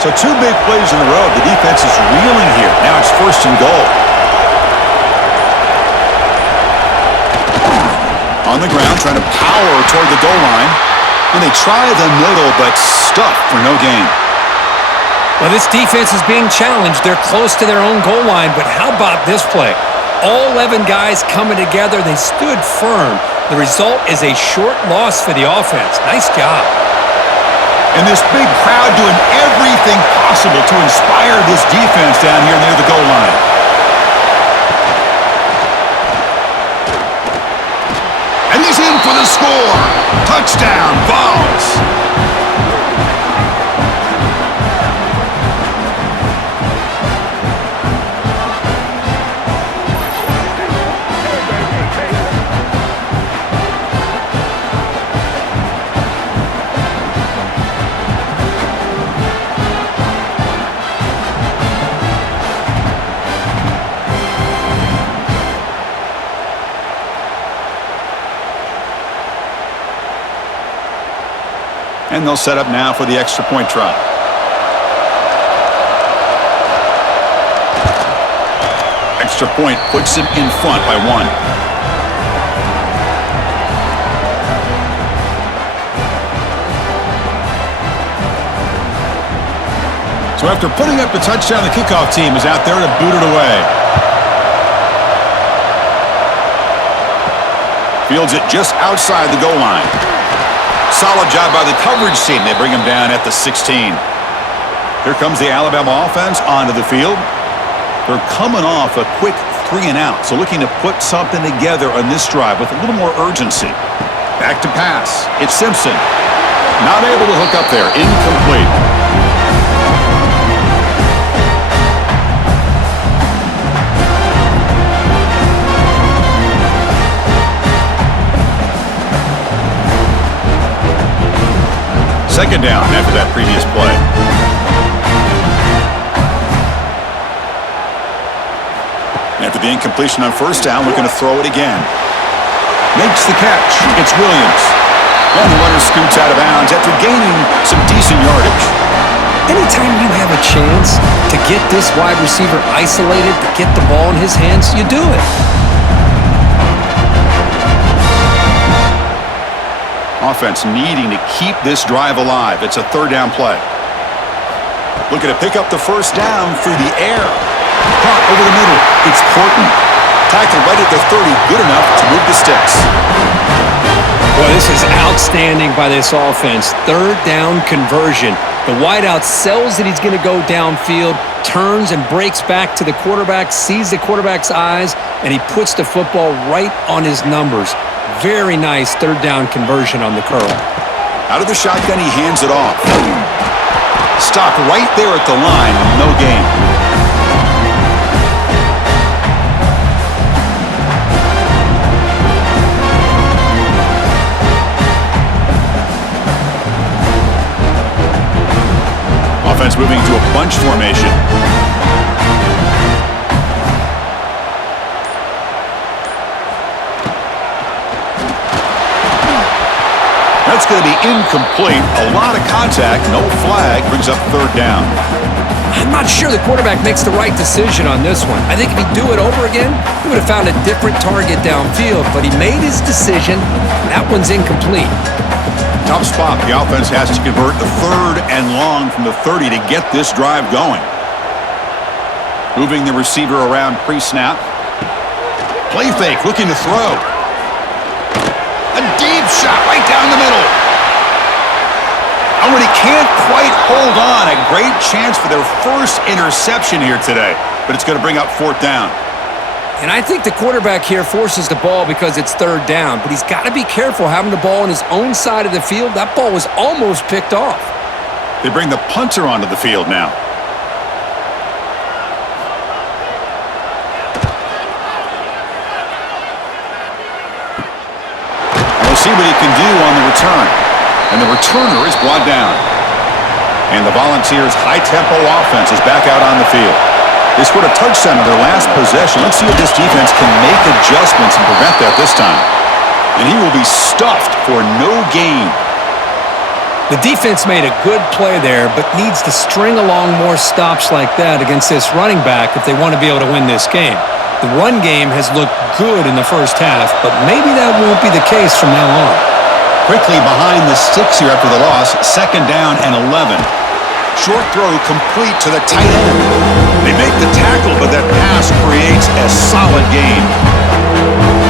So 2 big plays in a row. The defense is reeling here. Now it's 1st and goal. On the ground, trying to power toward the goal line. And they try the middle, but stuffed for no gain. Well, this defense is being challenged. They're close to their own goal line, but how about this play? All 11 guys coming together. They stood firm. The result is a short loss for the offense. Nice job. And this big crowd doing everything possible to inspire this defense down here near the goal line. And he's in for the score. Touchdown, Vols. And they'll set up now for the extra point try. Extra point puts them in front by 1. So after putting up the touchdown, the kickoff team is out there to boot it away. Fields it just outside the goal line. Solid job by the coverage team. They bring him down at the 16. Here comes the Alabama offense onto the field. They're coming off a quick 3 and out, so looking to put something together on this drive with a little more urgency. Back to pass. It's Simpson. Not able to hook up there. Incomplete. Second down after that previous play. After the incompletion on 1st down, looking to throw it again. Makes the catch. It's Williams. And the runner scoots out of bounds after gaining some decent yardage. Anytime you have a chance to get this wide receiver isolated, to get the ball in his hands, you do it. Offense needing to keep this drive alive. It's a 3rd down play. Looking to pick up the 1st down through the air. Caught over the middle. It's Horton. Tackle right at the 30. Good enough to move the sticks. Boy, this is outstanding by this offense. 3rd down conversion. The wideout sells that he's going to go downfield, turns and breaks back to the quarterback, sees the quarterback's eyes, and he puts the football right on his numbers. Very nice 3rd down conversion on the curl. Out of the shotgun, he hands it off. Stop right there at the line. No gain. Offense moving to a bunch formation. That's going to be incomplete. A lot of contact. No flag. Brings up 3rd down. I'm not sure the quarterback makes the right decision on this one. I think if he'd do it over again, he would have found a different target downfield, but he made his decision. That one's incomplete. Tough spot. The offense has to convert the 3rd and long from the 30 to get this drive going. Moving the receiver around pre-snap. Play fake. Looking to throw. A deep shot right down the middle. And when he can't quite hold on, a great chance for their first interception here today. But it's going to bring up 4th down. And I think the quarterback here forces the ball because it's 3rd down. But he's got to be careful having the ball on his own side of the field. That ball was almost picked off. They bring the punter onto the field now. See what he can do on the return. And the returner is brought down. And the Volunteers' high-tempo offense is back out on the field. They scored a touchdown on their last possession. Let's see if this defense can make adjustments and prevent that this time. And he will be stuffed for no gain. The defense made a good play there, but needs to string along more stops like that against this running back if they want to be able to win this game. The run game has looked good in the first half, but maybe that won't be the case from now on. Quickly behind the sticks here after the loss, 2nd down and 11. Short throw complete to the tight end. They make the tackle, but that pass creates a solid gain.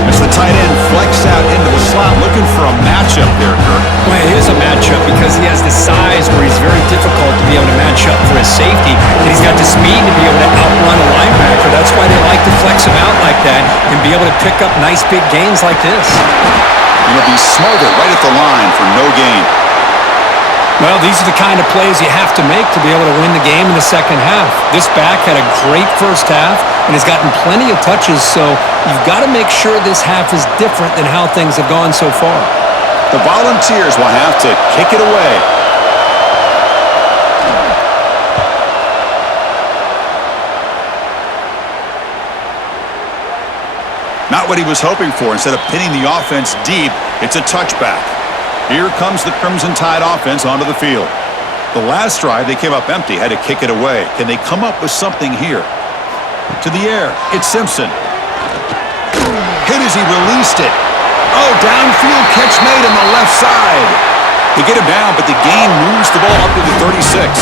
As the tight end flex out into the slot, looking for a matchup there, Kirk. Well, it is a matchup because he has the size where he's very difficult to be able to match up for his safety. And he's got the speed to be able to outrun a linebacker. That's why they like to flex him out like that and be able to pick up nice big gains like this. He'll be smothered right at the line for no gain. Well, these are the kind of plays you have to make to be able to win the game in the second half. This back had a great first half and has gotten plenty of touches, so you've got to make sure this half is different than how things have gone so far. The Volunteers will have to kick it away. Not what he was hoping for. Instead of pinning the offense deep, it's a touchback. Here comes the Crimson Tide offense onto the field. The last drive, they came up empty, had to kick it away. Can they come up with something here? To the air, it's Simpson. Hit as he released it. Oh, downfield catch made on the left side. They get him down, but the gain moves the ball up to the 36.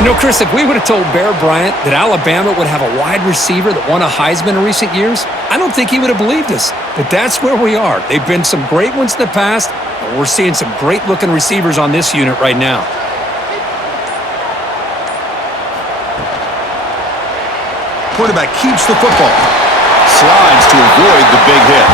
You know, Chris, if we would have told Bear Bryant that Alabama would have a wide receiver that won a Heisman in recent years, I don't think he would have believed us. But that's where we are. They've been some great ones in the past, and we're seeing some great-looking receivers on this unit right now. Quarterback keeps the football. Slides to avoid the big hit.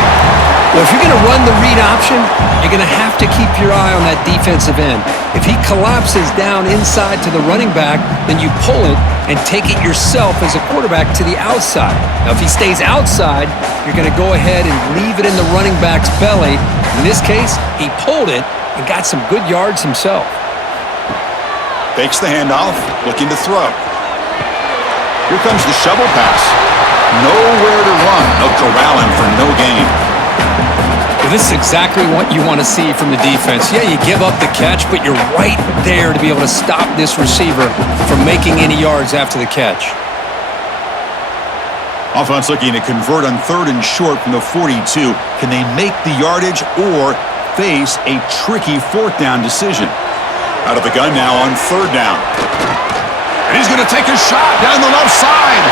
Well, if you're going to run the read option, you're going to have to keep your eye on that defensive end. If he collapses down inside to the running back, then you pull it and take it yourself as a quarterback to the outside. Now, if he stays outside, you're going to go ahead and leave it in the running back's belly. In this case, he pulled it and got some good yards himself. Fakes the handoff, looking to throw. Here comes the shovel pass. Nowhere to run. They'll corral him for no gain. Well, this is exactly what you want to see from the defense. Yeah, you give up the catch, but you're right there to be able to stop this receiver from making any yards after the catch. Offense looking to convert on 3rd and short from the 42. Can they make the yardage or face a tricky 4th down decision? Out of the gun now on 3rd down. And he's going to take a shot down the left side.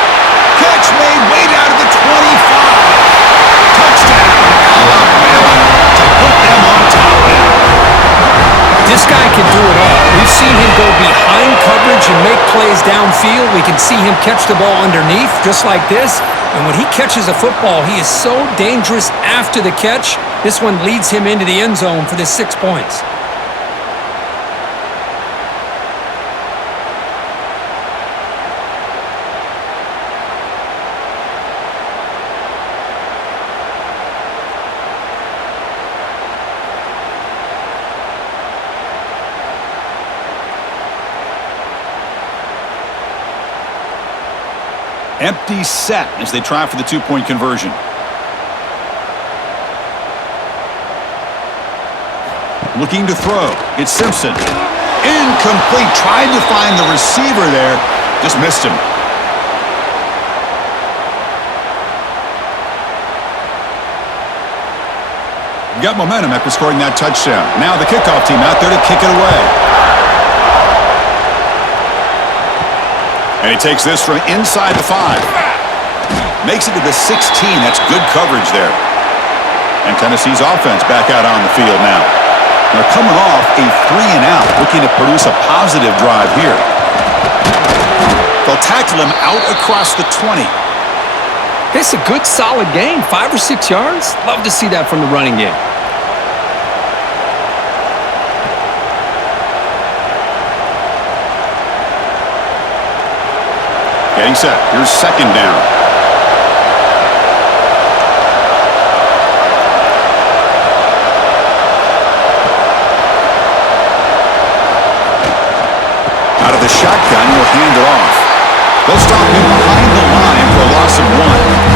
Catch made way down to the 25. Touchdown, Alabama, to put them on top now. This guy can do it all. We've seen him go behind coverage and make plays downfield. We can see him catch the ball underneath, just like this. And when he catches a football, he is so dangerous after the catch. This one leads him into the end zone for the 6 points. Empty set as they try for the 2-point conversion. Looking to throw. It's Simpson. Incomplete. Tried to find the receiver there. Just missed him. Got momentum after scoring that touchdown. Now the kickoff team out there to kick it away. And he takes this from inside the 5. Makes it to the 16. That's good coverage there. And Tennessee's offense back out on the field now. They're coming off a 3-and-out, looking to produce a positive drive here. They'll tackle him out across the 20. It's a good, solid game. 5 or 6 yards. Love to see that from the running game. Getting set. Here's 2nd down. Out of the shotgun, he'll hand it off. They'll stop him behind the line for a loss of 1.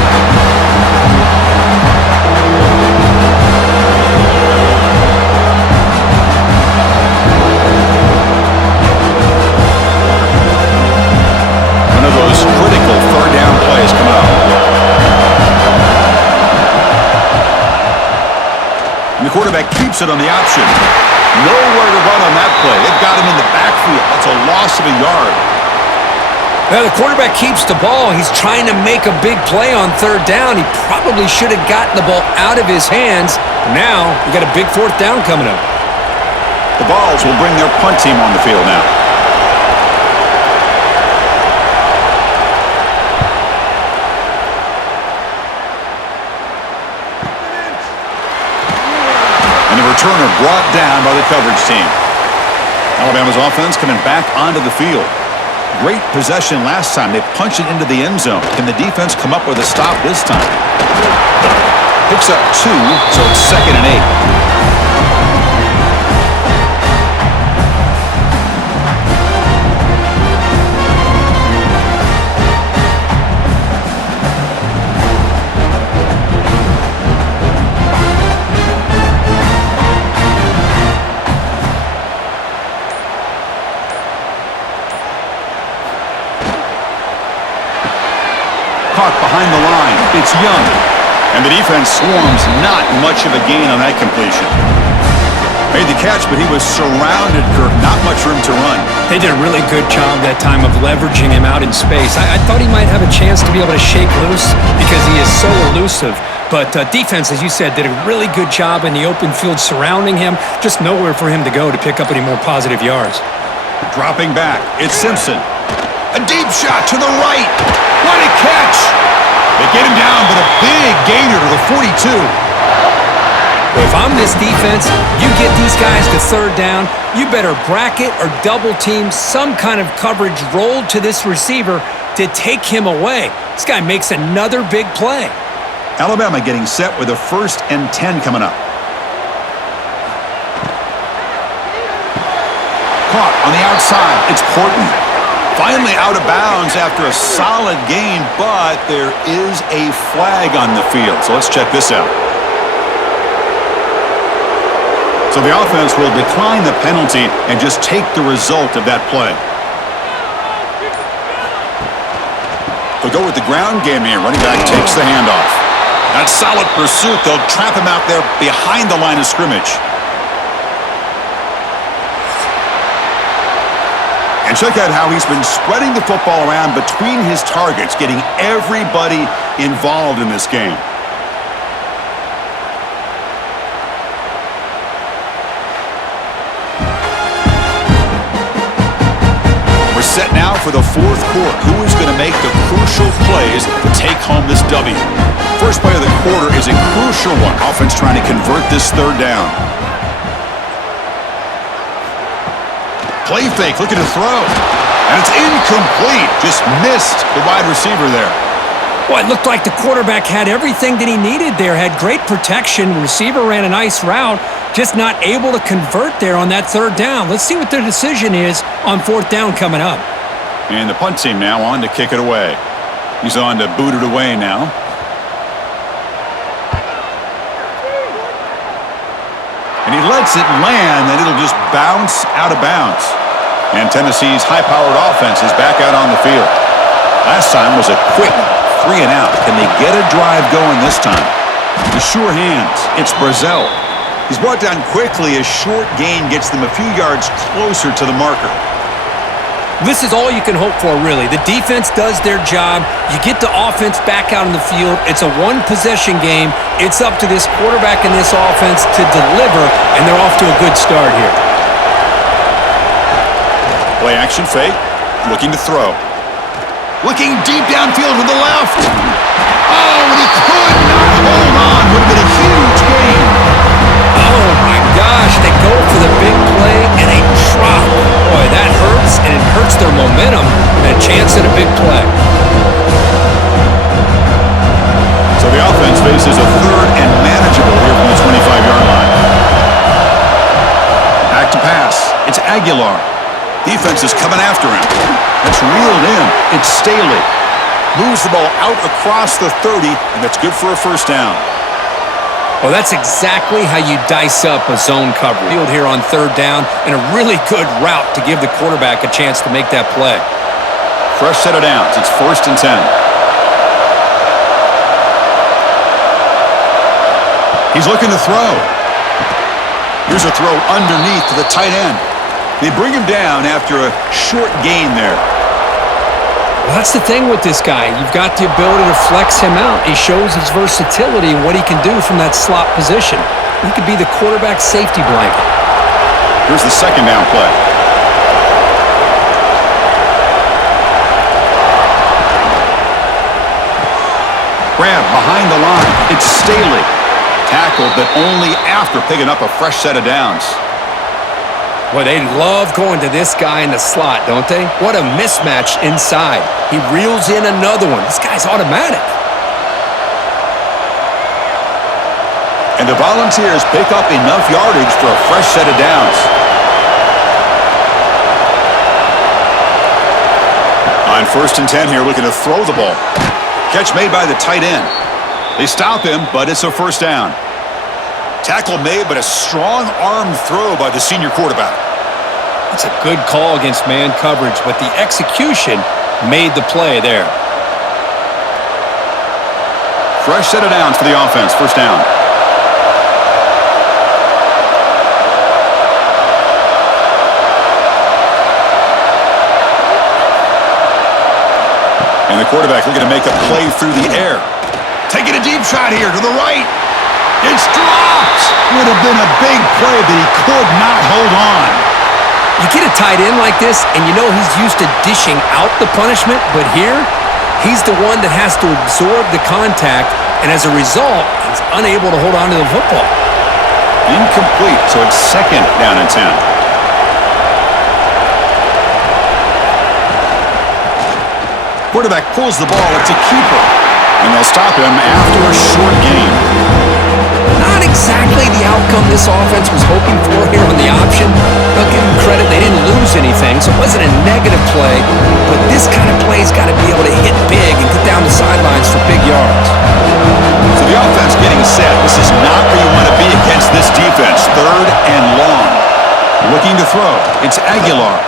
the quarterback keeps it on the option. Nowhere to run on that play. They've got him in the backfield. That's a loss of a yard. Now, the quarterback keeps the ball. He's trying to make a big play on third down. He probably should have gotten the ball out of his hands. Now, we got a big fourth down coming up. The Vols will bring their punt team on the field now. And the returner brought down by the coverage team. Alabama's offense coming back onto the field. Great possession last time. They punched it into the end zone. Can the defense come up with a stop this time? Picks up 2, so it's 2nd and 8. Caught behind the line. It's Young. And the defense swarms. Not much of a gain on that completion. Made the catch, but he was surrounded, Kirk. Not much room to run. They did a really good job that time of leveraging him out in space. I thought he might have a chance to be able to shake loose because he is so elusive. But defense, as you said, did a really good job in the open field surrounding him. Just nowhere for him to go to pick up any more positive yards. Dropping back. It's Simpson. A deep shot to the right. What a catch! They get him down, but a big gainer to the 42. Well, if I'm this defense, you get these guys to third down, you better bracket or double team some kind of coverage rolled to this receiver to take him away. This guy makes another big play. Alabama getting set with a 1st and 10 coming up. Caught on the outside. It's Porton. Finally out of bounds after a solid gain, but there is a flag on the field. So let's check this out. So the offense will decline the penalty and just take the result of that play. They'll go with the ground game here. Running back takes the handoff. That's solid pursuit. They'll trap him out there behind the line of scrimmage. And check out how he's been spreading the football around between his targets, getting everybody involved in this game. We're set now for the 4th quarter. Who is going to make the crucial plays to take home this W? First play of the quarter is a crucial one. Offense trying to convert this third down. Play fake, looking to throw. And it's incomplete. Just missed the wide receiver there. Well, it looked like the quarterback had everything that he needed there. Had great protection. Receiver ran a nice route. Just not able to convert there on that third down. Let's see what their decision is on 4th down coming up. And the punt team now on to kick it away. He's on to boot it away now. And he lets it land, and it'll just bounce out of bounds. And Tennessee's high-powered offense is back out on the field. Last time was a quick 3 and out. Can they get a drive going this time? The sure hands. It's Brazzell. He's brought down quickly. A short gain gets them a few yards closer to the marker. This is all you can hope for, really. The defense does their job. You get the offense back out on the field. It's a one-possession game. It's up to this quarterback and this offense to deliver, and they're off to a good start here. Play action fake. Looking to throw. Looking deep downfield to the left. Oh, and he could not hold on. Would have been a huge gain. Oh, my gosh. They go for the big play, and they drop. Boy, that hurts, and it hurts their momentum and a chance at a big play. So the offense faces a 3rd and manageable here from the 25-yard line. Back to pass. It's Aguilar. Defense is coming after him. That's reeled in. It's Staley. Moves the ball out across the 30, and that's good for a 1st down. Well, that's exactly how you dice up a zone cover. Field here on 3rd down, and a really good route to give the quarterback a chance to make that play. Fresh set of downs. It's 1st and 10. He's looking to throw. Here's a throw underneath to the tight end. They bring him down after a short gain there. Well, that's the thing with this guy. You've got the ability to flex him out. He shows his versatility and what he can do from that slot position. He could be the quarterback safety blanket. Here's the second down play. Grab behind the line. It's Staley. Tackled, but only after picking up a fresh set of downs. Well, they love going to this guy in the slot, don't they? What a mismatch inside. He reels in another one. This guy's automatic. And the Volunteers pick up enough yardage for a fresh set of downs. On 1st and 10 here, looking to throw the ball. Catch made by the tight end. They stop him, but it's a first down. Tackle made, but a strong arm throw by the senior quarterback. It's a good call against man coverage, but the execution made the play there. Fresh set of downs for the offense. First down. And the quarterback looking to make a play through the air. Taking a deep shot here to the right. It's dropped. Would have been a big play, but he could not hold on. You get a tight end like this, and you know he's used to dishing out the punishment, but here, he's the one that has to absorb the contact, and as a result, he's unable to hold on to the football. Incomplete, so it's second down and 10. Quarterback pulls the ball. It's a keeper. And they'll stop him after a short gain. Not exactly the outcome this offense was hoping for here on the option. They'll give them credit, they didn't lose anything, so it wasn't a negative play. But this kind of play's got to be able to hit big and get down the sidelines for big yards. So the offense getting set. This is not where you want to be against this defense. 3rd and long. Looking to throw. It's Aguilar.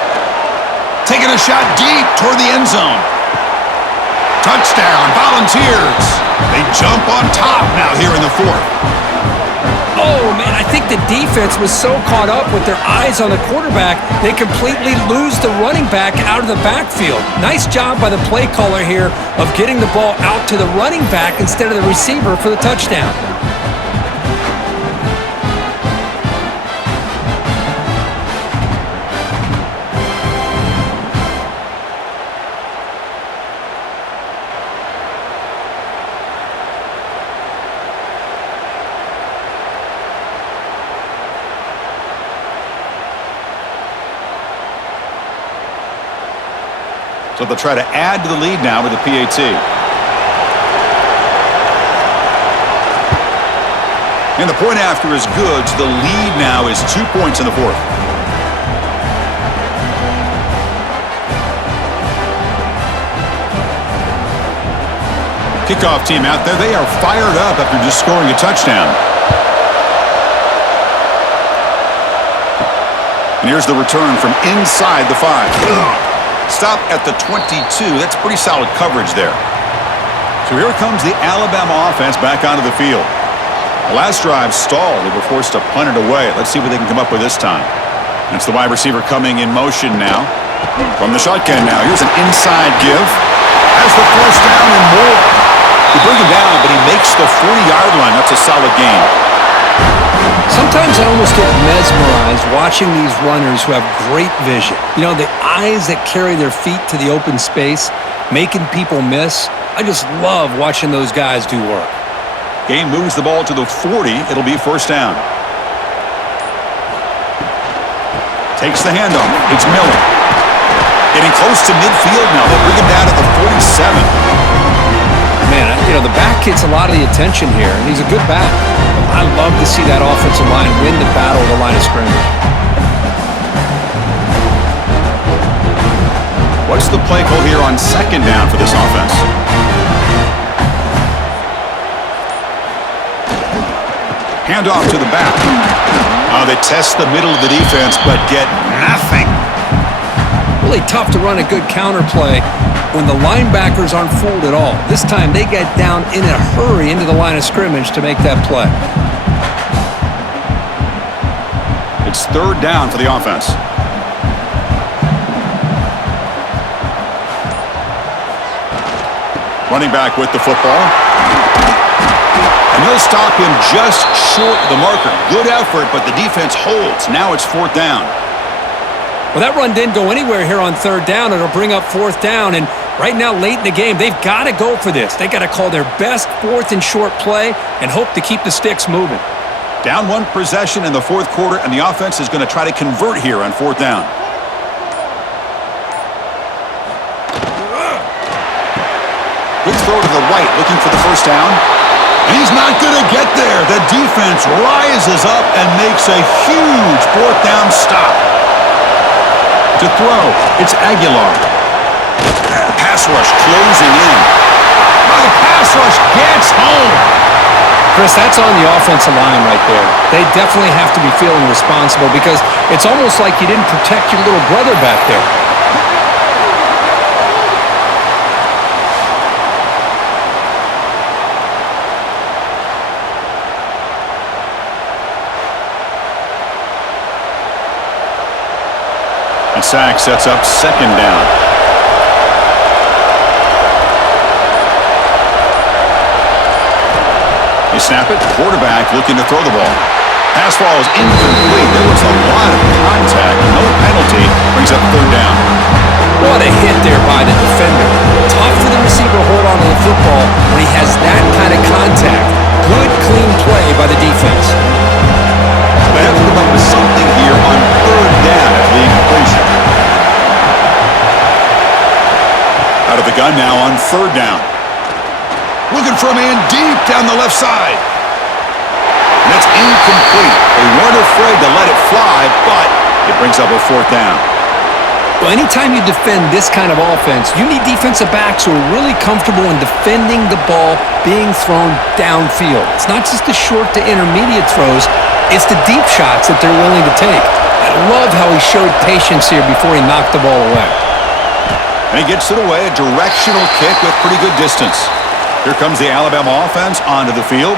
Taking a shot deep toward the end zone. Touchdown, Volunteers. They jump on top now here in the 4th. Oh, man, I think the defense was so caught up with their eyes on the quarterback, they completely lose the running back out of the backfield. Nice job by the play caller here of getting the ball out to the running back instead of the receiver for the touchdown. So they'll try to add to the lead now with the PAT. And the point after is good, so the lead now is 2 points in the 4th. Kickoff team out there. They are fired up after just scoring a touchdown. And here's the return from inside the 5. Stop at the 22. That's pretty solid coverage there. So here comes the Alabama offense back onto the field. The last drive stalled. They were forced to punt it away. Let's see what they can come up with this time. It's the wide receiver coming in motion now. From the shotgun now. Here's an inside give. Has the first down and more. They bring him down, but he makes the 40-yard line. That's a solid gain. Sometimes I almost get mesmerized watching these runners who have great vision. You know, the eyes that carry their feet to the open space, making people miss. I just love watching those guys do work. Game moves the ball to the 40. It'll be first down. Takes the handoff. It's Miller. Getting close to midfield now. They bring him down at the 47. Man, you know, the back gets a lot of the attention here, and he's a good back. I love to see that offensive line win the battle of the line of scrimmage. What's the play call here on second down for this offense? Handoff to the back. They test the middle of the defense, but get nothing. Really tough to run a good counter play when the linebackers aren't fooled at all. This time they get down in a hurry into the line of scrimmage to make that play. It's third down for the offense. Running back with the football. And he'll stop him just short of the marker. Good effort, but the defense holds. Now it's fourth down. Well, that run didn't go anywhere here on third down. It'll bring up fourth down. And right now, late in the game, they've got to go for this. They've got to call their best fourth and short play and hope to keep the sticks moving. Down one possession in the fourth quarter, and the offense is going to try to convert here on fourth down. Good throw to the right, looking for the first down. And he's not going to get there. The defense rises up and makes a huge fourth down stop. To throw, it's Aguilar. Pass rush closing in. Oh, the pass rush gets home. Chris, that's on the offensive line right there. They definitely have to be feeling responsible because it's almost like you didn't protect your little brother back there. And sack sets up second down. They snap it. Quarterback looking to throw the ball. Pass ball is incomplete. There was a lot of contact. No penalty. Brings up third down. What a hit there by the defender. Tough for the receiver to hold on to the football when he has that kind of contact. Good, clean play by the defense. They have to come up with something here on third down at the incompletion. Out of the gun now on third down. Looking for a man deep down the left side. And that's incomplete. They weren't afraid to let it fly, but it brings up a fourth down. Well, anytime you defend this kind of offense, you need defensive backs who are really comfortable in defending the ball being thrown downfield. It's not just the short to intermediate throws, it's the deep shots that they're willing to take. I love how he showed patience here before he knocked the ball away. And he gets it away, a directional kick with pretty good distance. Here comes the Alabama offense onto the field.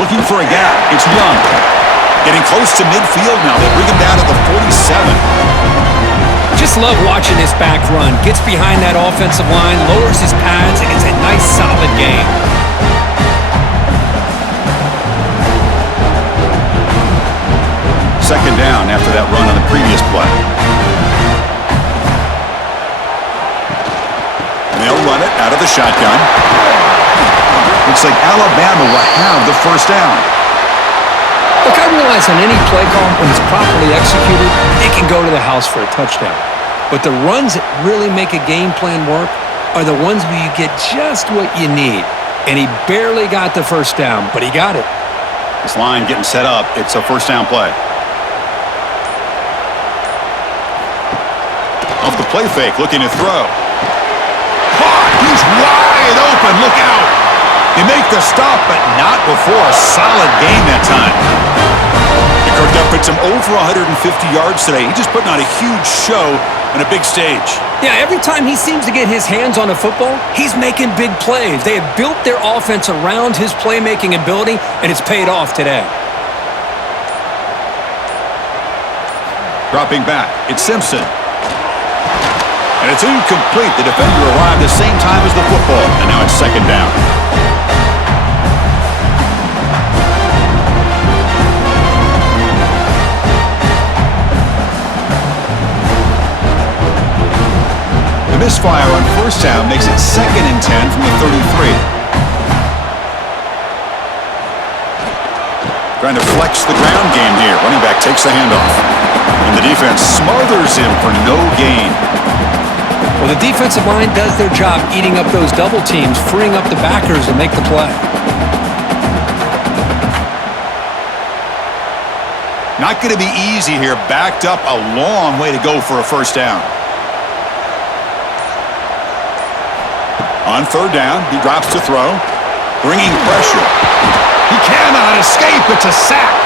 Looking for a gap. It's Young. Getting close to midfield now. They bring him down to the 47. Just love watching this back run. Gets behind that offensive line, lowers his pads, and it's a nice, solid game. Second down after that run on the previous play. And they'll run it out of the shotgun. Looks like Alabama will have the first down. Look, I realize on any play call, when it's properly executed, it can go to the house for a touchdown. But the runs that really make a game plan work are the ones where you get just what you need. And he barely got the first down, but he got it. This line getting set up. It's a first down play. Off the play fake, looking to throw. Caught! He's wide open. Look out! They make the stop, but not before a solid game that time. Kirk puts him over 150 yards today. He's just putting on a huge show on a big stage. Yeah, every time he seems to get his hands on a football, he's making big plays. They have built their offense around his playmaking ability, and it's paid off today. Dropping back, it's Simpson. And it's incomplete. The defender arrived the same time as the football, and now it's second down. The misfire on first down makes it 2nd and 10 from the 33. Trying to flex the ground game here. Running back takes the handoff. And the defense smothers him for no gain. Well, the defensive line does their job eating up those double teams, freeing up the backers to make the play. Not going to be easy here. Backed up a long way to go for a first down. On third down, he drops to throw, bringing pressure. He cannot escape. It's a sack.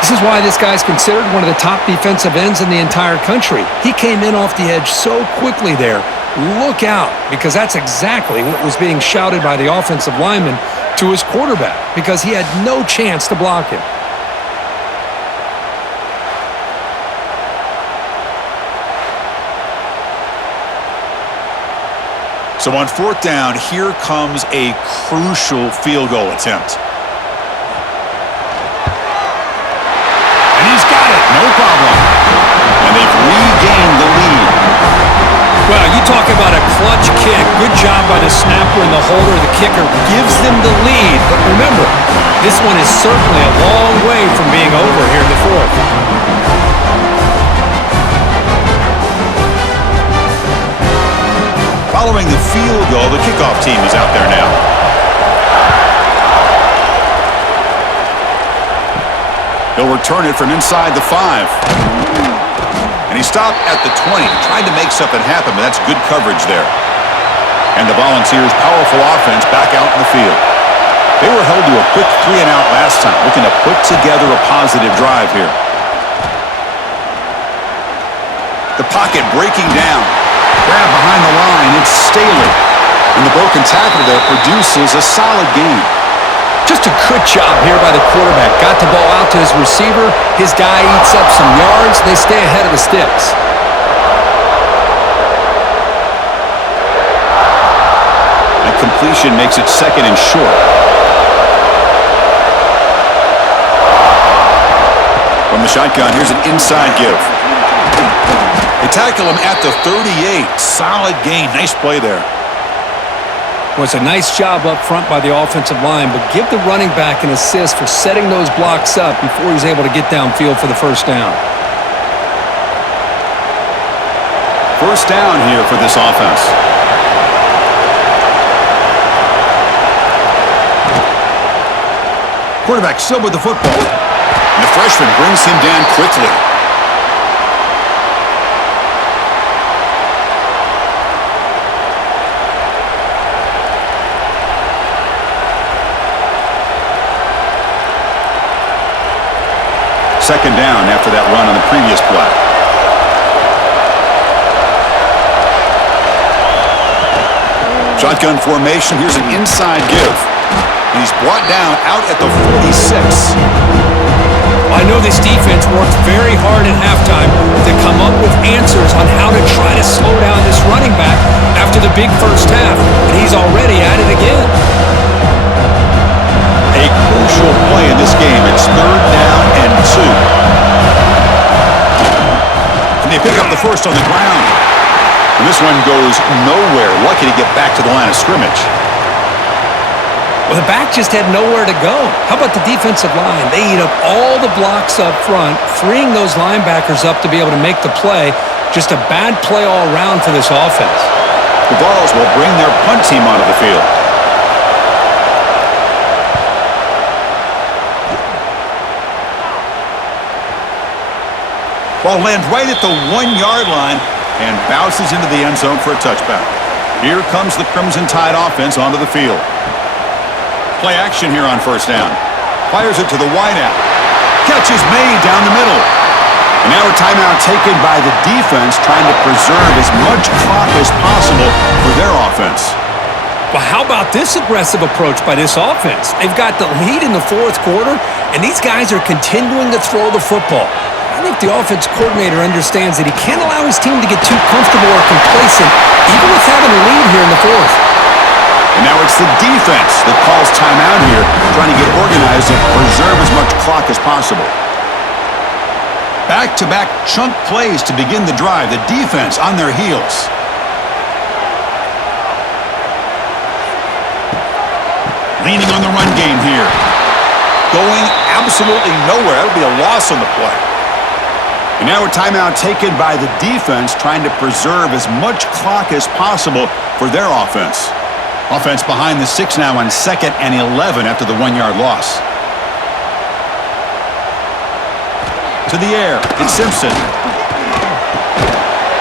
This is why this guy's considered one of the top defensive ends in the entire country. He came in off the edge so quickly there, look out, because that's exactly what was being shouted by the offensive lineman to his quarterback, because he had no chance to block him. So on fourth down, here comes a crucial field goal attempt. And he's got it, no problem. And they've regained the lead. Well, you talk about a clutch kick. Good job by the snapper and the holder. The kicker gives them the lead. But remember, this one is certainly a long way from being over here in the fourth. Following the field goal, the kickoff team is out there now. He'll return it from inside the 5. And he stopped at the 20, tried to make something happen, but that's good coverage there. And the Volunteers' powerful offense back out in the field. They were held to a quick 3-and-out last time, looking to put together a positive drive here. The pocket breaking down. Grab behind the line, it's Staley. And the broken tackle there produces a solid gain. Just a good job here by the quarterback. Got the ball out to his receiver. His guy eats up some yards. They stay ahead of the sticks. That completion makes it second and short. From the shotgun, here's an inside give. They tackle him at the 38. Solid gain. Nice play there. Was a nice job up front by the offensive line, but give the running back an assist for setting those blocks up before he's able to get downfield for the first down. First down here for this offense. Quarterback still with the football. And the freshman brings him down quickly. Second down after that run on the previous play. Shotgun formation. Here's an inside give. And he's brought down out at the 46. I know this defense worked very hard at halftime to come up with answers on how to try to slow down this running back after the big first half. And he's already at it again. A crucial play in this game. It's third down and 2. And they pick up the first on the ground. And this one goes nowhere. Lucky to get back to the line of scrimmage. Well, the back just had nowhere to go. How about the defensive line? They eat up all the blocks up front, freeing those linebackers up to be able to make the play. Just a bad play all around for this offense. The Vols will bring their punt team onto the field. Ball lands right at the 1-yard line and bounces into the end zone for a touchback. Here comes the Crimson Tide offense onto the field. Play action here on first down. Fires it to the wideout. Catch is made down the middle. And now a timeout taken by the defense, trying to preserve as much clock as possible for their offense. Well, how about this aggressive approach by this offense? They've got the lead in the fourth quarter, and these guys are continuing to throw the football. I think the offense coordinator understands that he can't allow his team to get too comfortable or complacent, even with having a lead here in the fourth. And now it's the defense that calls timeout here, trying to get organized and preserve as much clock as possible. Back-to-back chunk plays to begin the drive. The defense on their heels. Leaning on the run game here. Going absolutely nowhere. That'll be a loss on the play. And now a timeout taken by the defense, trying to preserve as much clock as possible for their offense. Offense behind the 6 now on 2nd and 11 after the 1-yard loss. To the air, it's Simpson.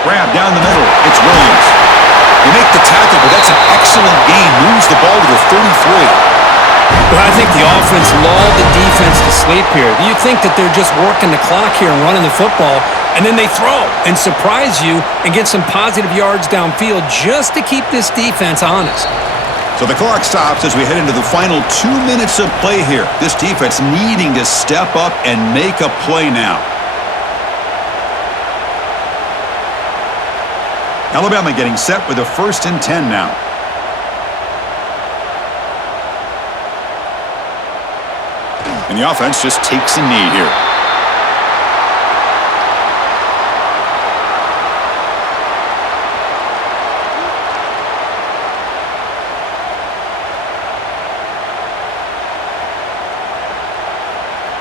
Grab down the middle, it's Williams. They make the tackle, but that's an excellent gain. Moves the ball to the 33. Well, I think the offense lulled the defense to sleep here. You think that they're just working the clock here and running the football, and then they throw and surprise you and get some positive yards downfield just to keep this defense honest. So the clock stops as we head into the final 2 minutes of play here. This defense needing to step up and make a play now. Alabama getting set with a 1st and 10 now. And the offense just takes a knee here.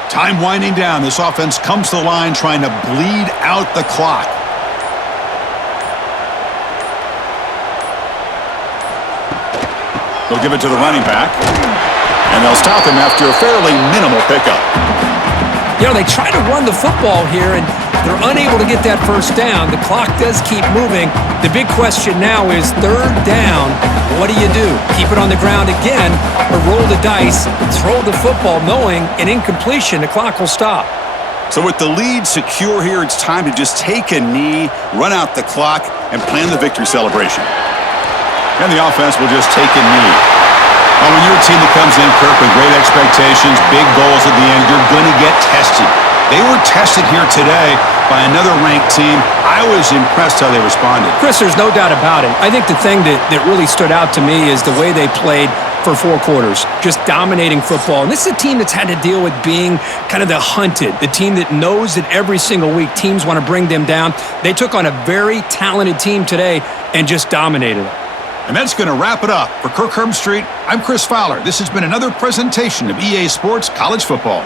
Time winding down. This offense comes to the line trying to bleed out the clock. They'll give it to the running back. And they'll stop him after a fairly minimal pickup. You know, they try to run the football here, and they're unable to get that 1st down. The clock does keep moving. The big question now is 3rd down. What do? Keep it on the ground again, or roll the dice, throw the football, knowing an incompletion, the clock will stop. So with the lead secure here, it's time to just take a knee, run out the clock, and plan the victory celebration. And the offense will just take a knee. Well, when you're a team that comes in, Kirk, with great expectations, big goals at the end, you're going to get tested. They were tested here today by another ranked team. I was impressed how they responded. Chris, there's no doubt about it. I think the thing that really stood out to me is the way they played for 4 quarters, just dominating football. And this is a team that's had to deal with being kind of the hunted, the team that knows that every single week teams want to bring them down. They took on a very talented team today and just dominated them. And that's going to wrap it up. For Kirk Herbstreit, I'm Chris Fowler. This has been another presentation of EA Sports College Football.